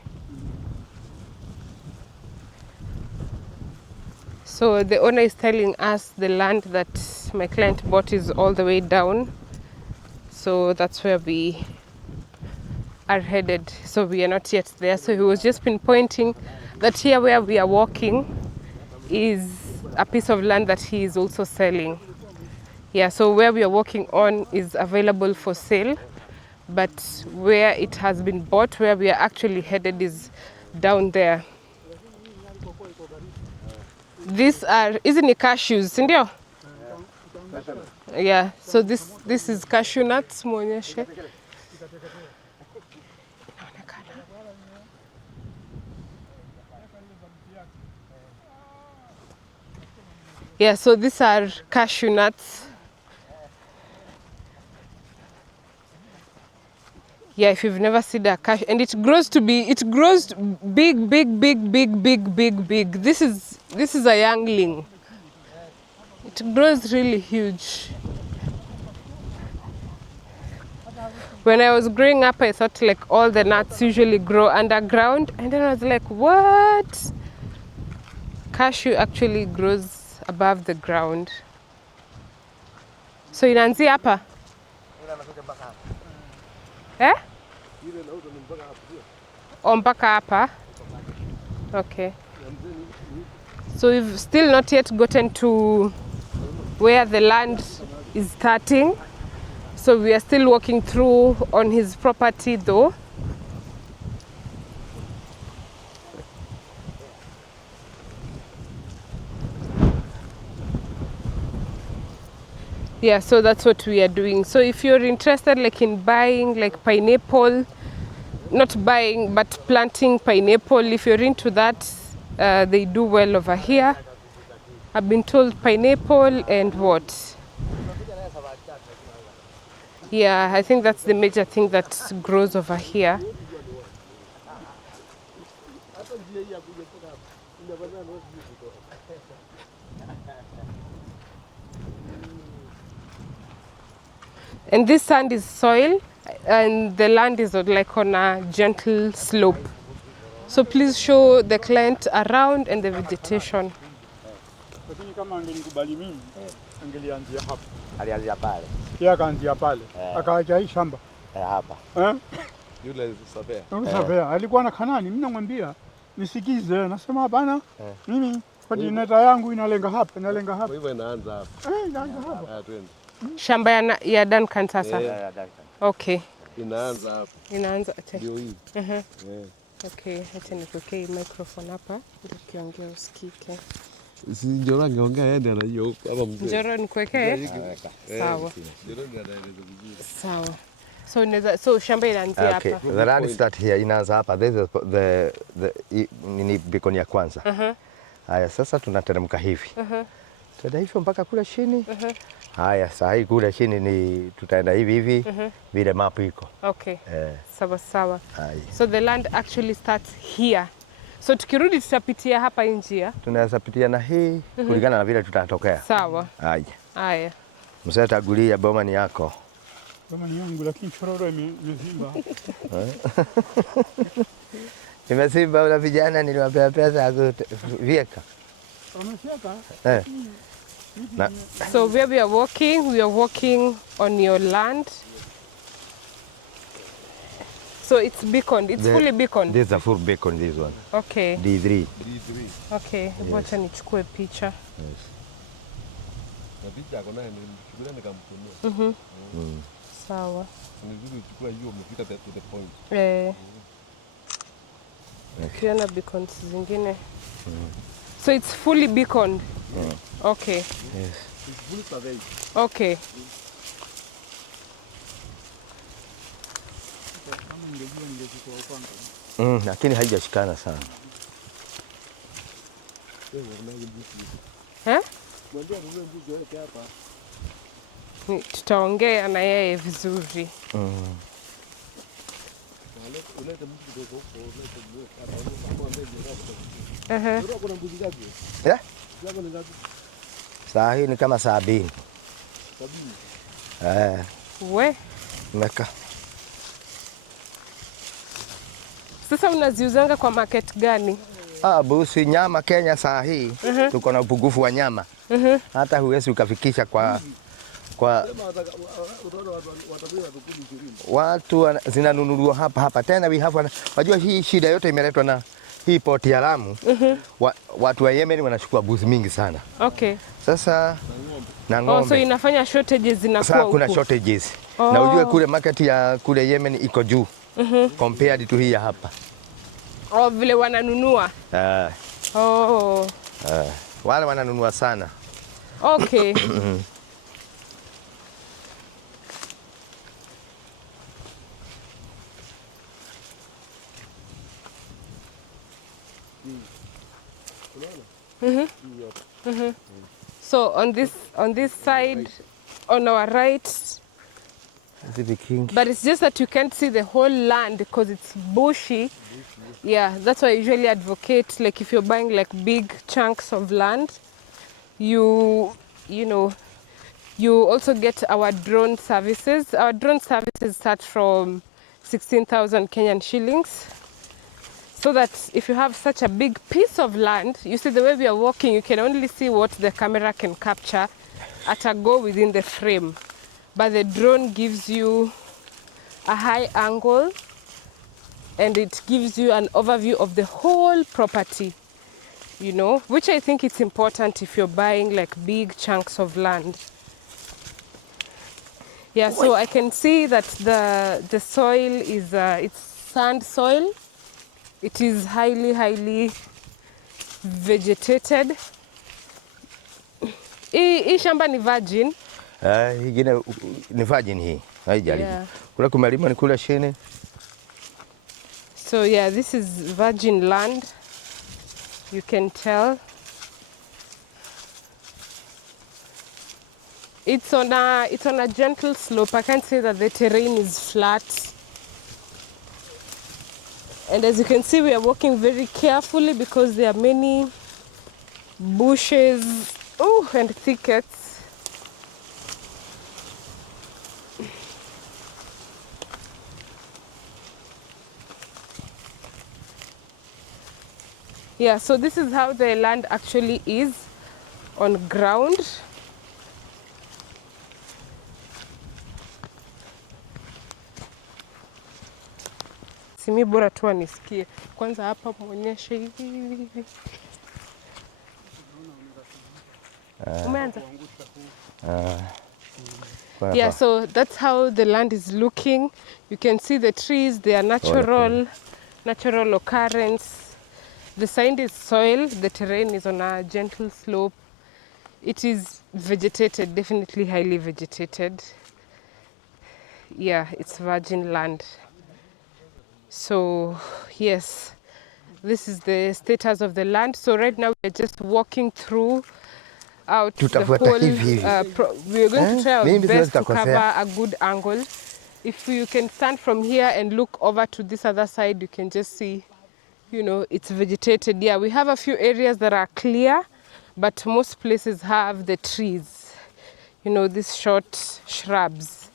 So the owner is telling us the land that my client bought is all the way down. So that's where we are headed. So we are not yet there. So he was just pinpointing that here where we are walking is a piece of land that he is also selling. Yeah, so where we are walking on is available for sale, but where it has been bought, where we are actually headed, is down there. These are, isn't it cashews, sindio? Yeah, so this is cashew nuts, muonyeshe. Yeah, so these are cashew nuts. Yeah, if you've never seen a cashew, and it grows big. This is a youngling. It grows really huge. When I was growing up, I thought like all the nuts usually grow underground, and then I was like, what? Cashew actually grows above the ground. So inaanzia hapa? Eh? Mpaka hapa? Okay. So we've still not yet gotten to where the land is starting. So we are still walking through on his property though. Yeah, so that's what we are doing. So if you're interested like in buying like pineapple, not buying but planting pineapple, if you're into that, they do well over here. I've been told pineapple and what? Yeah, I think that's the major thing that grows over here. And this sand is soil, and the land is like on a gentle slope. So please show the client around and the vegetation. Lakini kama angenikubali mimi, angelianzia hapa. Alianzia pale. Yeye akaanzia pale. Akaacha hii shamba. Hapa. Yule Savea. Savea alikuwa na Kanani, mimi namwambia nisikize, nasema hapana. Mimi kwa dineta yangu inalenga hapa, inalenga hapa. Kwa hivyo inaanza hapa. Inaanza hapa. Twende. Shamba ya Duncan sasa? Ya Duncan. Okay. Inaanza hapa. Inaanza acha. Ndio hii. Okay, acha nikuwekee microphone hapa ili ukiongea usikike. Si Njoro angeongea yeye ndiye anajua kama mzee. Njoro nikuwekee? Sawa. Njoro ndiye anaeleza vizuri. Sawa. So shamba inaanzia Okay, hapa. the land start here inaanza hapa. This is ni beacon ya kwanza. Haya, sasa tunateremka hivi. Tutaenda hivyo mpaka kule chini. Haya, saa hii kule chini ni tutaenda hivi vile map iko. Okay. Sawa. Haya. So the land actually starts here. So tukirudi tutapitia hapa njia. Tunaweza pitia na hii kulingana na vile tutatokea. Sawa. Haya. Mzee tagulia, boma ni yako. Boma ni yangu lakini chororo imezimba. Imezimba, una vijana niliwapea pesa ya kuvieka. Wamesiaka? So where we are walking on your land. So it's beaconed, it's fully beaconed. This is a full beacon, this one. Okay. D3. Okay, wacha nichukue picha. Na picha yako naye nichukulia nikamtumia. Sawa. Ni vizuri uchukue hiyo umefika to the point. Ukiona beacons zingine. So it's fully beaconed. Okay. Yes. It's fully surveyed. Okay. Lakini haijashikana sana. Tutaongea na yeye vizuri. Saa hii ni kama 70. We. Meka. Sasa unaziuzanga kwa market gani? Busi nyama Kenya saa hii tuko na upungufu wa nyama. Hata huwezi ukafikisha kwa watu zinanunuliwa hapa. Tena we have wajua hii shida yote imeletwa na hii port ya Lamu. Watu wa Yemen wanachukua busi mingi sana. Okay. Sasa na ng'ombe. So inafanya shortages zinakuwa huko. Kuna shortages. Na ujue kule market ya kule Yemen iko juu. Compared to hii hapa. Vile wananunua. Wale wananunua sana. Okay. So on this side, on our right, but it's just that you can't see the whole land because it's bushy. Yeah, that's why I usually advocate, like if you're buying like big chunks of land, you know, you also get our drone services. Our drone services start from 16,000 Kenyan shillings. So that if you have such a big piece of land, you see the way we are walking, you can only see what the camera can capture at a go within the frame. But the drone gives you a high angle and it gives you an overview of the whole property, you know, which I think it's important if you're buying like big chunks of land. Yeah, so I can see that the soil is it's sand soil. It is highly vegetated. Hii shamba ni virgin. Hii ni virgin hii. Haijaribu. Yeah. Kule kumelima ni kule chini. So yeah, this is virgin land. You can tell. It's on a gentle slope. I can't say that the terrain is flat. And as you can see, we are walking very carefully because there are many bushes and thickets. Yeah, so this is how the land actually is on ground. Simi bora tu anisikie. Kwanza hapa muonyeshe hivi. Umeanza? Yeah, so that's how the land is looking. You can see the trees, they are natural occurrence. The sand is soil, the terrain is on a gentle slope. It is vegetated, definitely highly vegetated. Yeah, it's virgin land. So yes, this is the status of the land. So right now we're just walking through out the whole, we're going to try our best to cover a good angle. If you can stand from here and look over to this other side, you can just see, you know, it's vegetated. Yeah, we have a few areas that are clear, but most places have the trees, you know, these short shrubs.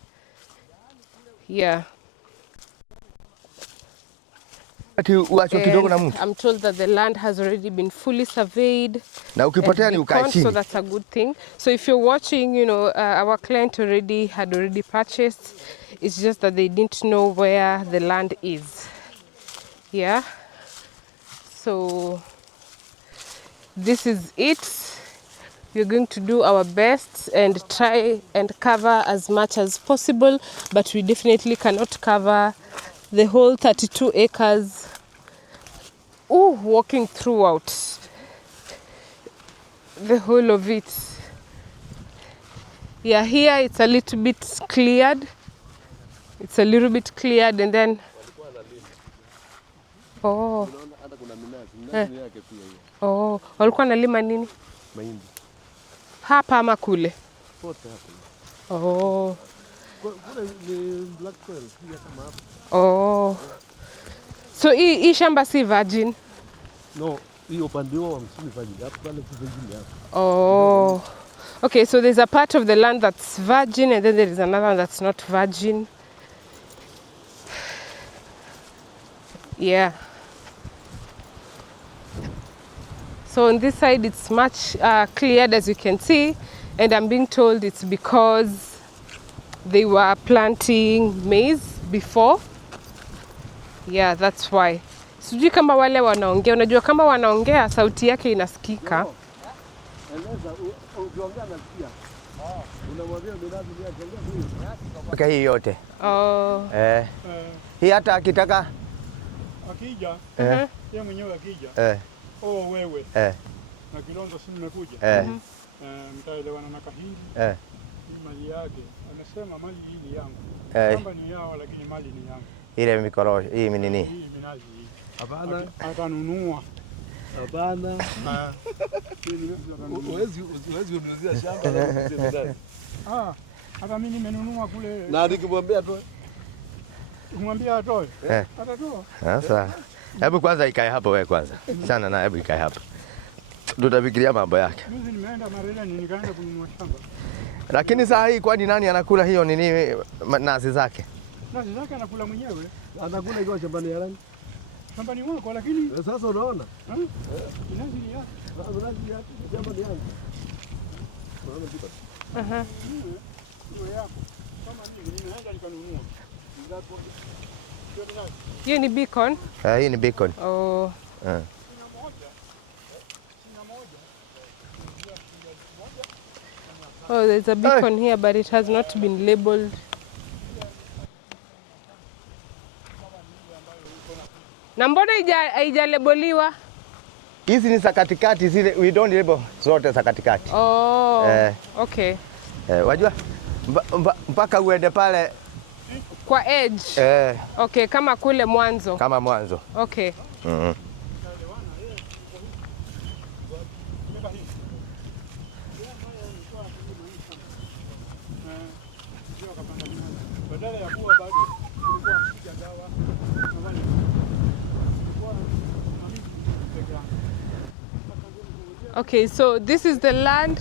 Yeah. And I'm told that the land has already been fully surveyed. So that's a good thing. So if you're watching, you know, our client had already purchased. It's just that they didn't know where the land is. Yeah. So this is it. We're going to do our best and try and cover as much as possible, but we definitely cannot cover the whole 32 acres. Walking throughout the whole of it. Yeah, here it's a little bit cleared. It's a little bit cleared and then walikuwa nalima nini? Mahindi. Hapa ama kule? Pote hapa. Kule ni black soil, pia kama hapa. So hii shamba si virgin? No, hii upande wa msini virgin. Hapa pale kivingine hapa. Okay, so there's a part of the land that's virgin and then there is another one that's not virgin. Yeah. So on this side it's much cleared, as you can see, and I'm being told it's because they were planting maize before. Yeah, that's why. Sijui kama wale wanaongea, unajua kama wanaongea sauti yake inasikika. Hii yote. Hii hata akitaka akija, yeye mwenyewe akija. Wewe. Na Kilondo si nimekuja. Mtaelewana na Kahili. Mali yake. Anasema mali hii ni yangu. Shamba ni yao lakini mali ni yangu. Ile mikorosho, hii ni nini? Hii minazi hii. Hapana. Atanunua. Hapana. Huwezi uniuzia shamba na kuuza. Hata mimi nimenunua kule. Na nikimwambia atoe. Kumwambia atoe? Atatoa. Sasa. Hebu kwanza ikae hapo wewe kwanza. Sana na hebu ikae hapo. Tutafikiria mambo yake. Mimi nimeenda Mareleni nikaenda kununua shamba. Lakini saa hii kwani nani anakula hiyo nini nazi zake? Nazi zake anakula mwenyewe. Anakula ikiwa shambani ya nani? Shambani mwako lakini sasa unaona? Nazi ni yake. Nazi yake shamba ni yangu. Unaona kitu? Ndio yako. Kama mimi nimeenda nikanunua. Hiyo ni beacon? Hii ni beacon. There's a beacon here, but it has not been labeled. Na mbona haijalabeliwa? Hizi ni za katikati, zile we don't label zote za katikati. Okay. Wajua mpaka uende pale kwa edge. Okay, kama kule mwanzo. Kama mwanzo. Okay. Okay, so this is the land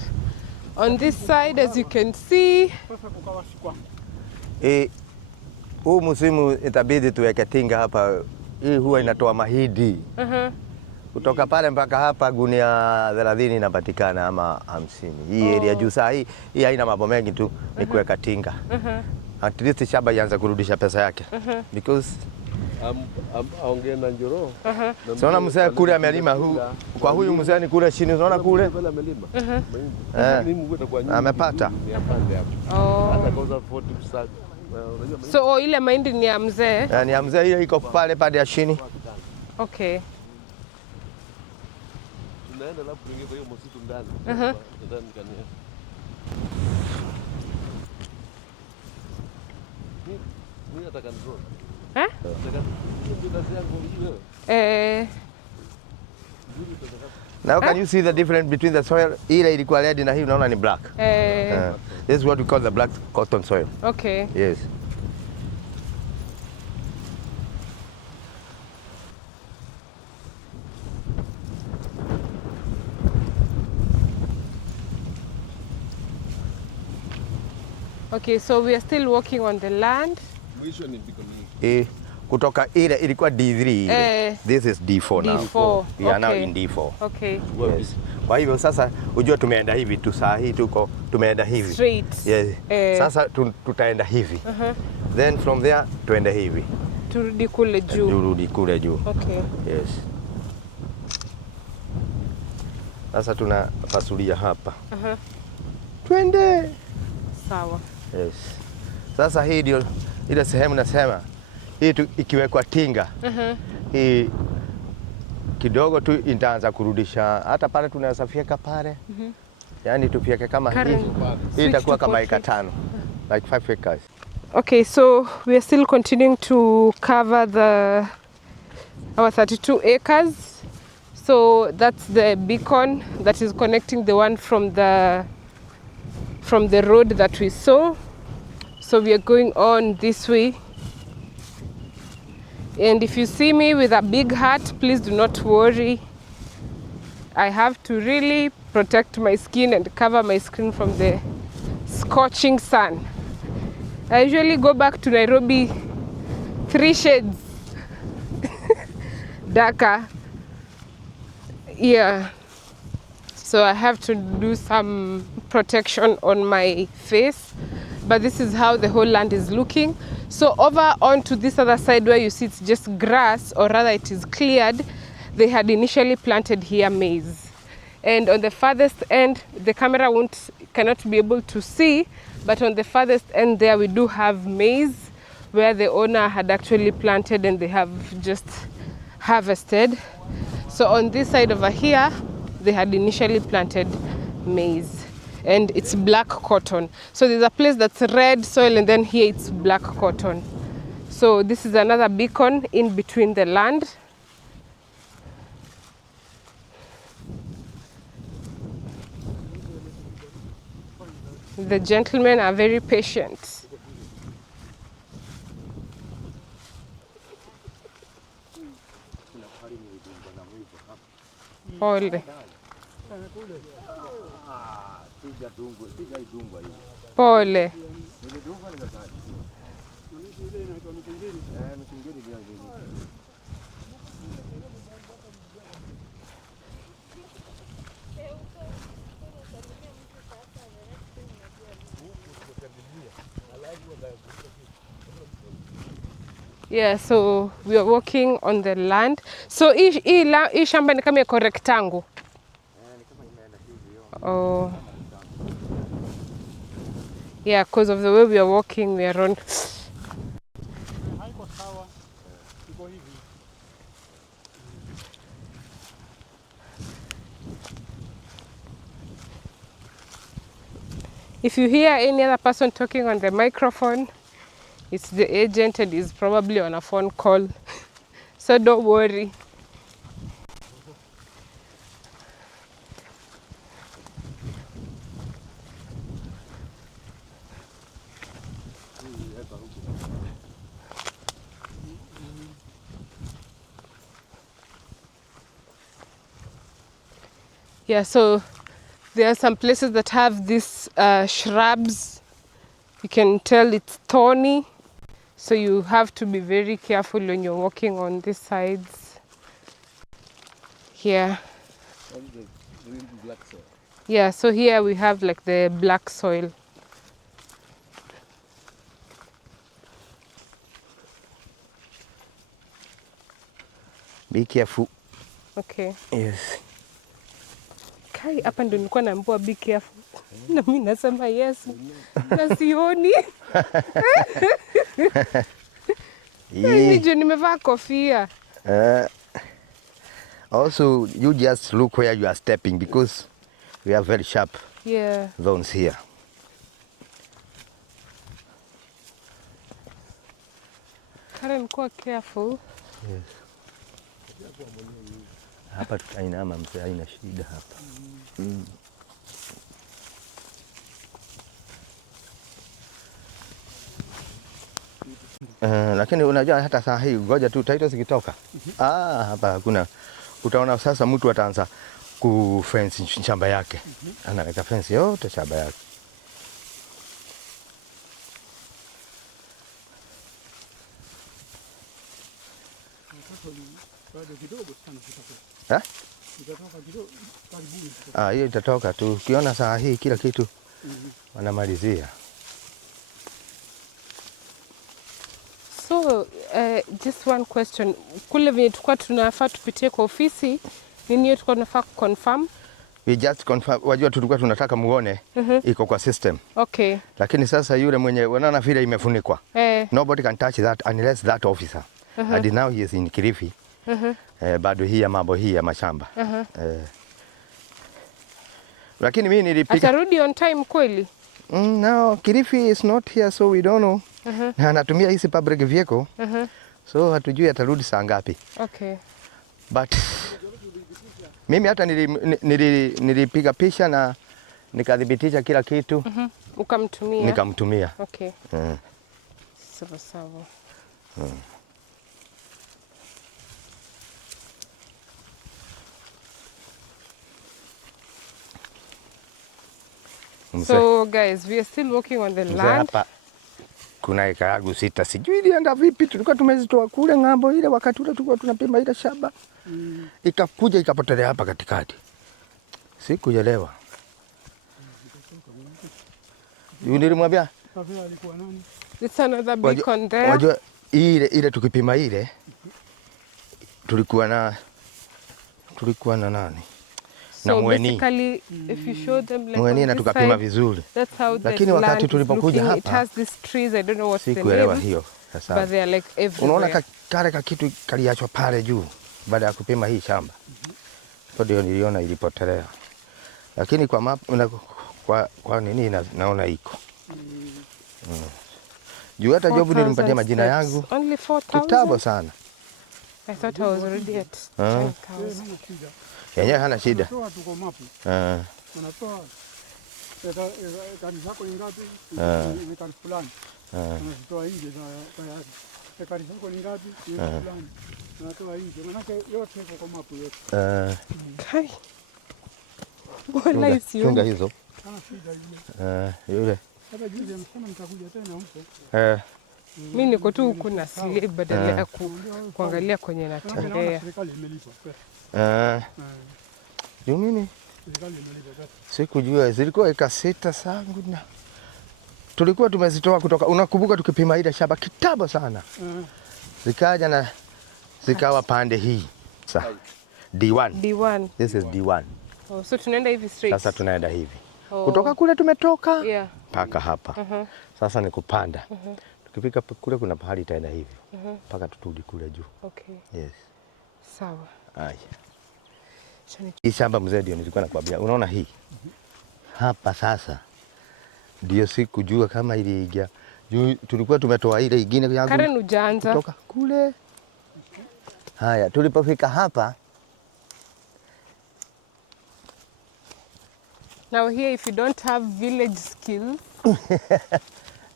on this side, as you can see. Huu msimu itabidi tuweke tinga hapa. Hii huwa inatoa mahindi. Kutoka pale mpaka hapa gunia 30 inapatikana ama 50. Hii area juu saa hii haina mambo mengi tu, ni kuweka tinga. At least shamba ianze kurudisha pesa yake. Because aongea na Njoro. Unaona mzee kule amelima huu. Kwa huyu mzee ni kule chini, unaona kule? Amepata. So ile mahindi ni ya mzee? Ni ya mzee, ile iko pale pande ya chini. Okay. tunaenda labda kuingia kwa hiyo msitu ndani. Ndani kania. Mimi nataka drone. Nataka kazi yangu hiyo. Now can you see the difference between the soil? Ile ilikuwa red na hii unaona ni black. This is what we call the black cotton soil. Okay. Yes. Okay, so we are still working on the land. Mwisho ni becoming. Kutoka ile ilikuwa D3. This is D4 now. D4. We are now in D4. Okay. Yes. Kwa hivyo sasa ujue tumeenda hivi tu saa hii tuko tumeenda hivi. Straight. Yes. Sasa tutaenda hivi. Then from there tuende hivi. Turudi kule juu. Turudi kule juu. Okay. Yes. Sasa tunapasulia hapa. Twende. Sawa. Yes. Sasa hii ndio ile sehemu nasema hii ikiwekwa tinga. Hii kidogo tu itaanza kurudisha hata pale tunaweza fieka pale. Yaani tufieke kama hivi. Hii itakuwa kama eka 5. Like 5 acres. Okay, so we are still continuing to cover our 32 acres. So that's the beacon that is connecting the one from the road that we saw. So we are going on this way. And if you see me with a big hat, please do not worry. I have to really protect my skin and cover my skin from the scorching sun. I usually go back to Nairobi 3 shades darker. Yeah. So I have to do some protection on my face. But this is how the whole land is looking. So over onto this other side where you see it's just grass, or rather it is cleared, they had initially planted here maize. And on the farthest end, the camera cannot be able to see, but on the farthest end there we do have maize where the owner had actually planted and they have just harvested. So on this side over here, they had initially planted maize. And it's black cotton. So there's a place that's red soil and then here it's black cotton. So this is another beacon in between the land. The gentlemen are very patient. Pole. Pole. Yeah, so we are walking on the land. So hii shamba ni kama iko rectangle. Oh. Yeah, because of the way we are walking, we are on. If you hear any other person talking on the microphone, it's the agent and he's probably on a phone call. So don't worry. Yeah, so there are some places that have these shrubs. You can tell it's thorny, so you have to be very careful when you're walking on these sides. Here. The real black soil. Yeah, so here we have like the black soil. Be careful. Okay. Yes. Kai, hapa ndo nilikuwa naambiwa be careful. Na mimi nasema yes. Na sioni. Mimi nimevaa kofia. Also, you just look where you are stepping because we have very sharp zones here. Karen, kuwa careful. Yes. Hapa tutainama mzee, haina shida hapa. Lakini unajua hata saa hii ngoja tu title zikitoka. Hapa hakuna. Utaona sasa mtu ataanza ku fence shamba yake. Anaweka fence yote shamba yake. Hiyo itatoka tu. Ukiona saa hii kila kitu wanamalizia. So, just one question. Kule venye tulikuwa tunafaa tupitie kwa ofisi, nini hiyo tulikuwa tunafaa confirm? We just confirm. Wajua tulikuwa tunataka muone iko kwa system. Okay. Lakini sasa yule mwenye wanaona vile imefunikwa. Nobody can touch that unless that officer. And now he is in Kilifi. Bado hii ya mambo hii ya mashamba. Lakini mimi nilipiga. Atarudi on time kweli? No, Kilifi is not here so we don't know. Na anatumia hizi public vehicle. So hatujui atarudi saa ngapi. Okay. But mimi hata nilipiga picha na nikadhibitisha kila kitu. Ukamtumia? Nikamtumia. Okay. Sawa sawa. So guys, we are still working on the land. Hapa kuna ekaragu 6 sijui ilienda vipi, tulikuwa tumezitoa kule ng'ambo ile wakati ule tulikuwa tunapima ile shamba. Ikakuja ikapotelea hapa katikati. Sikuelewa. Nilimwambia It's another beacon there. Wajua ile tukipima ile tulikuwa na nani? So basically, if you show them like Mweni na tukapima vizuri. That's how the lakini wakati tulipokuja hapa, it has these trees, I don't know what's the name. Sikuelewa hiyo sasa. But they are like everywhere. Unaona kale kitu kaliachwa pale juu baada ya kupima hii shamba. Ndio niliona ilipotelea. Lakini kwa map kwa nini naona iko. Juu hata job nilimpatia majina yangu. Only 4,000. Kitabu sana. I thought I was already at 10,000. Yenyewe hana shida. Tuko mapu. Unatoa ekari zako ni ngapi? Ekari fulani. Unatoa nje tayari. Ekari zako ni ngapi? Ekari fulani. Unatoa nje. Maana yote iko kwa mapu yote. Kai. Bwana isiyo. Chunga hizo. Hana shida hiyo. Yule. Hata juzi amesema nitakuja tena huko. Mimi niko tu huku na slave badala ya kuangalia kwenye natembea. Serikali imelipa pesa. Mimi sikujua zilikuwa eka 6 sangu na tulikuwa tumezitoa kutoka, unakumbuka tukipima ile shamba kitabu sana. Zikaja na zikawa pande hii. Sasa D1. This is D1. Oh, so tunaenda hivi straight. Sasa tunaenda hivi. Kutoka kule tumetoka mpaka hapa. Sasa ni kupanda. Tukifika kule kuna pahali itaenda hivi. Mpaka tuturudi kule juu. Okay. Yes. Sawa. Haya. Hii shamba mzee ndio nilikuwa nakwambia. Unaona hii? Hapa sasa ndio sikujua kama iliingia. Tulikuwa tumetoa ile ingine yangu. Karen ujaanza. Kutoka kule. Haya, tulipofika hapa. Now here if you don't have village skills,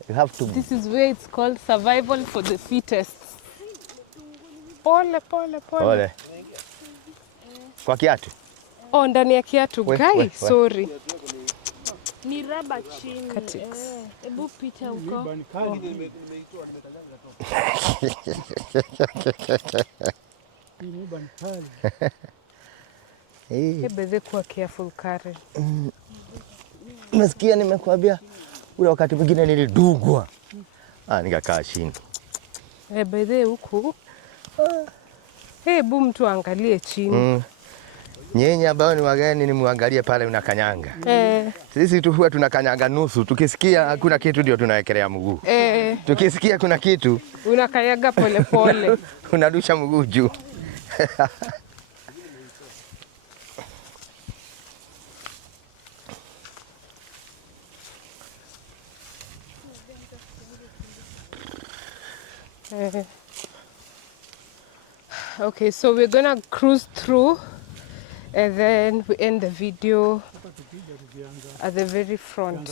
you have to. This is where it's called survival for the fittest. Pole. Kwa kiatu? Oh, ndani ya kiatu. Guy, sorry. Ni raba chini. Katix. Hebu pita huko. Hebu kuwa careful Karen. Nasikia nimekuambia ule wakati mwingine nilidugwa. Nikakaa chini. By the huku. Hebu mtu angalie chini. Nyenye ambao ni wageni ni muangalie pale unakanyanga. Sisi tu huwa tunakanyanga nusu. Tukisikia hakuna kitu ndio tunawekelea mguu. Tukisikia kuna kitu unakanyaga pole. Unarusha mguu juu. Okay, so we're gonna cruise through and then we end the video at the very front.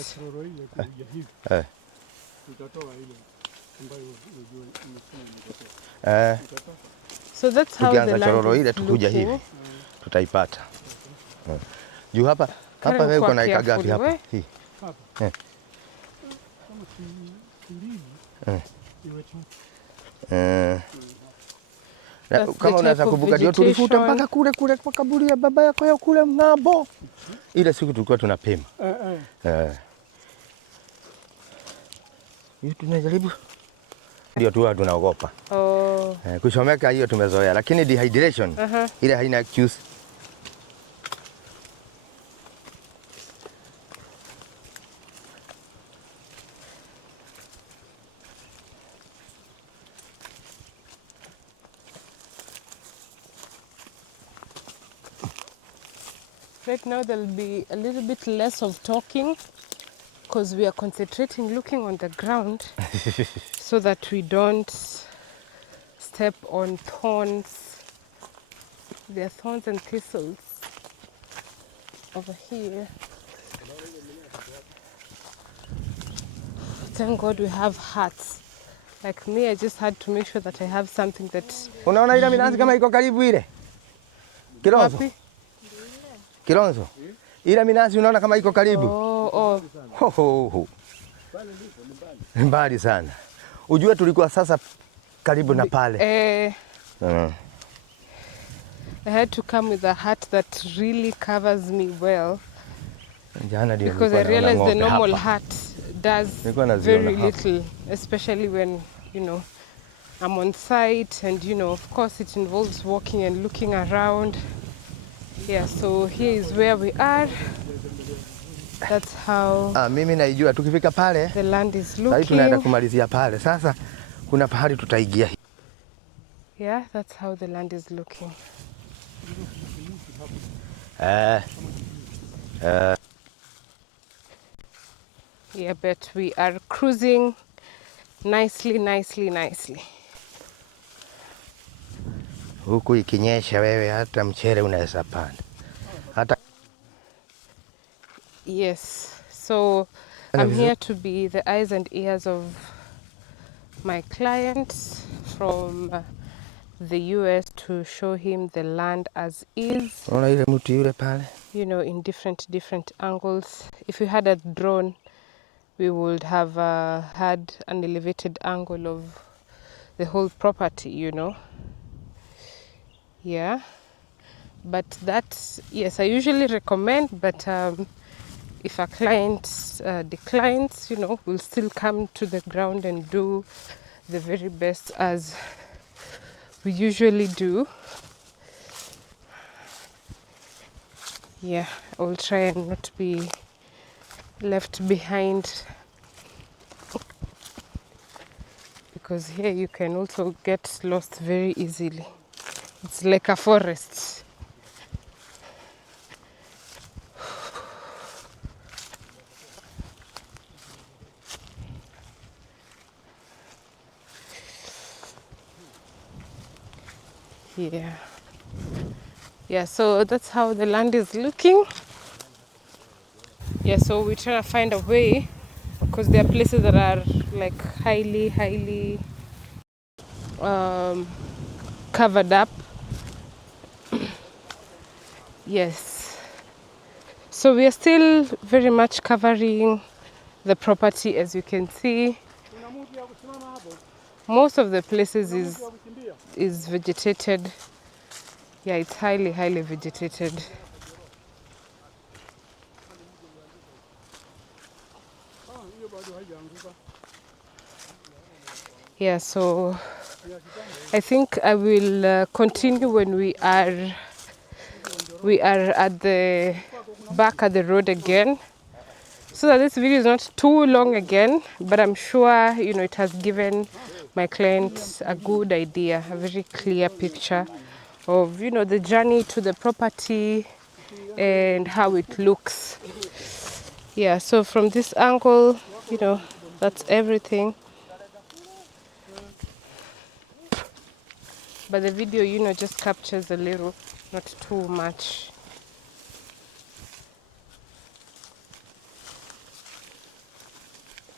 So that's how the land is looking. Tutaipata. Juu hapa wewe uko na eka gapi hapa? Hii. Kama unaweza kuvuka ndio tulifuta mpaka kule kwa kaburi ya baba yako ya kule mng'ambo. Ile siku tulikuwa tunapima. Hiyo tunajaribu. Ndio tu tunaogopa. Kuchomeka hiyo tumezoea, lakini dehydration ile haina excuse. Right now there'll be a little bit less of talking because we are concentrating looking on the ground so that we don't step on thorns. There are thorns and thistles over here. Thank God we have hats. Like me, I just had to make sure that I have something that... Unaona ile minazi kama iko karibu ile? Kilonzo. Kilonzo. Ile minazi unaona kama iko karibu? Mbali sana. Ujue tulikuwa sasa karibu na pale. I had to come with a hat that really covers me well. Because I realized the normal hat does very little, especially when, you know, I'm on site and, you know, of course it involves walking and looking around. Yeah, so here is where we are. That's how mimi naijua tukifika pale the land is looking. Sasa tunaenda kumalizia pale. Sasa kuna pahali tutaigia. Yeah, that's how the land is looking. Yeah, but we are cruising nicely. Huku ikinyesha wewe hata mchere unaweza panda. Hata yes. So I'm here to be the eyes and ears of my client from the US to show him the land as is. Unaona ile mti yule pale? You know, in different angles. If we had a drone, we would have had an elevated angle of the whole property, you know. Yeah, but that, yes, I usually recommend, but if a client declines, you know, we'll still come to the ground and do the very best as we usually do. Yeah, I'll try and not be left behind, because here you can also get lost very easily. It's like a forest. Yeah, so that's how the land is looking. Yeah, so we're trying to find a way, because there are places that are like highly covered up. Yes, so we are still very much covering the property. As you can see, most of the places is vegetated. Yeah, it's highly vegetated. Yeah, so I think I will continue when we are at the back at the road again, so that this video is not too long again, but I'm sure, you know, it has given my client a good idea, a very clear picture of, you know, the journey to the property and how it looks. Yeah, so from this angle, you know, that's everything. but the video, you know, just captures a little, not too much.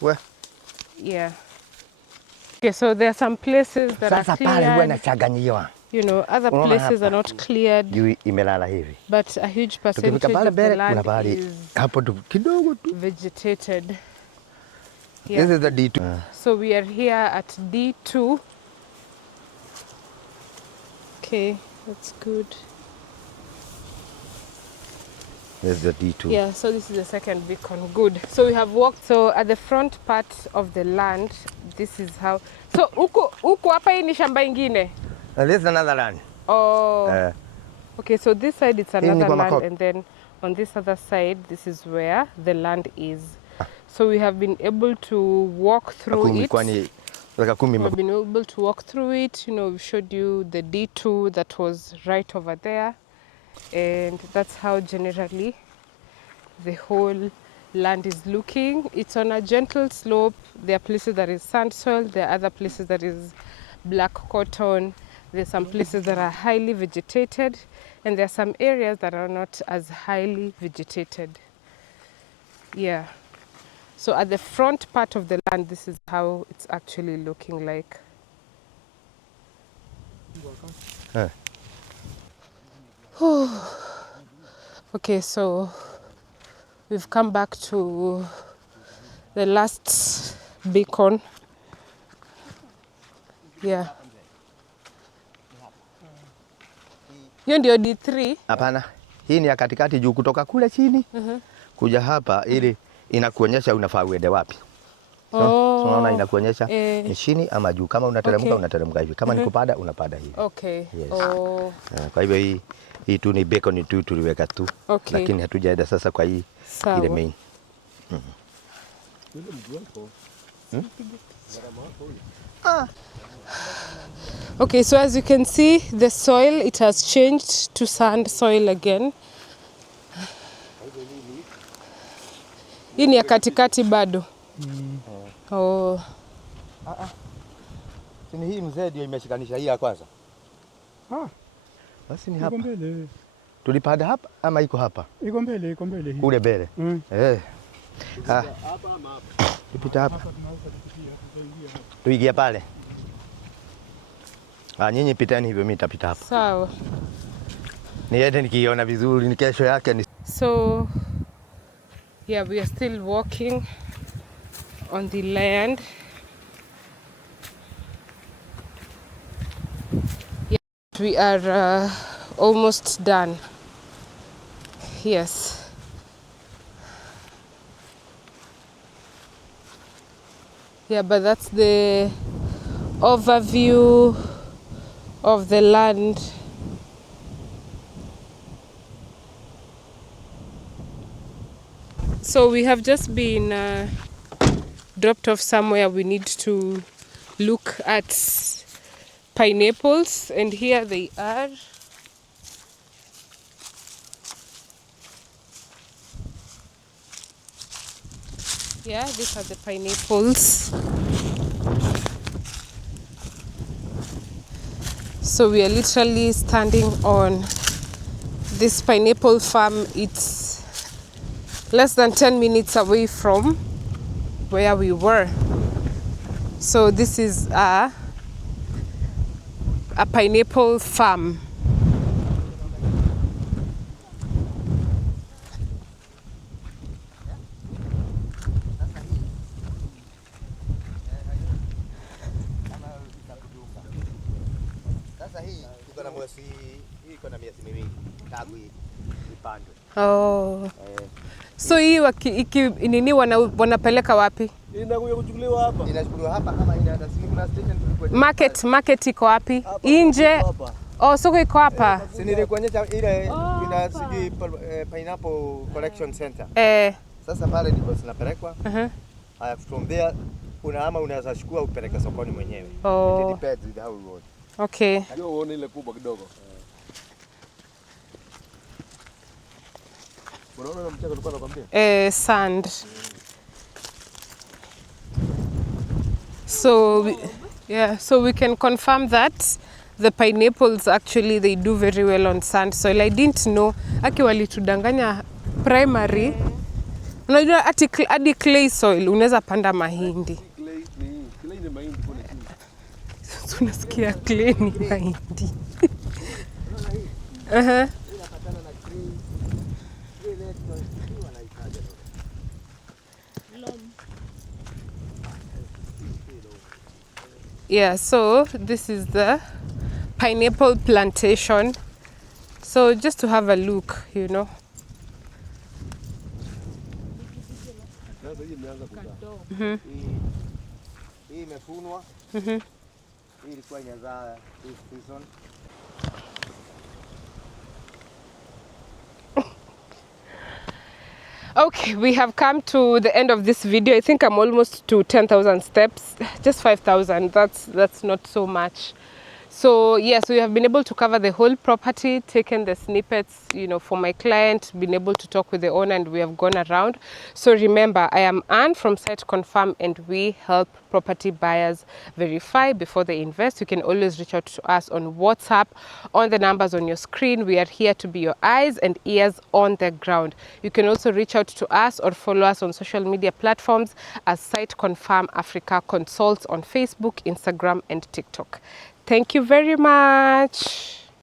Where? Yeah. Okay, so there are some places that are cleared. You know, other places are not cleared. But a huge percentage of the land is vegetated. Yeah. This is the D2. So we are here at D2. Okay, that's good. This is the D2. Yeah, so this is the second beacon. Good. So we have walked. So at the front part of the land, this is how. So uku hapa hii ni shamba ingine. This is another land. Oh. Okay, so this side it's another land, and then on this other side, this is where the land is. So we have been able to walk through it. We've been able to walk through it. You know, we showed you the D2 that was right over there. And that's how generally the whole land is looking. It's on a gentle slope. There are places that is sand soil. There are other places that is black cotton. There's some places that are highly vegetated. And there are some areas that are not as highly vegetated. Yeah. So at the front part of the land, this is how it's actually looking like. Okay, so we've come back to the last beacon. Yeah. Hiyo ndio D3? Hapana. Hii ni ya katikati juu kutoka kule chini. Kuja hapa ili inakuonyesha unafaa uende wapi. So unaona inakuonyesha ni chini ama juu. Kama unateremka unateremka hivi. Kama ni kupanda unapanda hivi. Okay. Yes. Kwa hivyo hii tu ni beacon tu tuliweka tu. Okay. Lakini hatujaenda sasa kwa hii ile main. Okay, so as you can see, the soil, it has changed to sand soil again. Hii ni ya katikati bado. Oh. Sini hii mzee ndio imeshikanisha hii ya kwanza. Basi ni hapa. Iko mbele. Tulipanda hapa ama iko hapa? Iko mbele, iko mbele hii. Kule mbele. Hapa ama hapa? Tupita hapa. Tuingie pale. Nyinyi piteni hivyo, mimi nitapita hapa. Sawa. Niende nikiona vizuri ni kesho yake ni. So yeah, we are still walking on the land. Yeah, we are almost done. Yes. Yeah, but that's the overview of the land. So we have just been dropped off somewhere. We need to look at pineapples, and here they are. Yeah, these are the pineapples. So we are literally standing on this pineapple farm. It's less than 10 minutes away from where we were. So this is a pineapple farm. Oh. So hii nini wanapeleka wapi? Inakuja kuchukuliwa hapa. Inachukuliwa hapa ama inaenda kuna station Market iko wapi? Nje. Oh, soko iko hapa. Si nilikuonyesha ile ina siji pineapple collection center. Sasa pale ndipo zinapelekwa. Haya from there unaweza chukua upeleke sokoni mwenyewe. It depends with how you want. Okay. Ndio uone ile kubwa kidogo. Unaona mchanga tulikuwa nakwambia? Sand. So so we can confirm that the pineapples actually they do very well on sand soil. I didn't know. Aki walitudanganya primary. Unajua hadi clay soil unaweza panda mahindi. Clay ni mahindi kule chini. Tunasikia clay ni mahindi. Yeah, so this is the pineapple plantation. So just to have a look, you know. Hii imefunwa. Hii ilikuwa inazaa this season. Okay, we have come to the end of this video. I think I'm almost to 10,000 steps, just 5,000. That's not so much. So yes, we have been able to cover the whole property, taken the snippets, you know, for my client, been able to talk with the owner, and we have gone around. So remember, I am Anne from SiteConfirm, and we help property buyers verify before they invest. You can always reach out to us on WhatsApp, on the numbers on your screen. We are here to be your eyes and ears on the ground. You can also reach out to us or follow us on social media platforms as SiteConfirm Africa Consults on Facebook, Instagram, and TikTok. Thank you very much.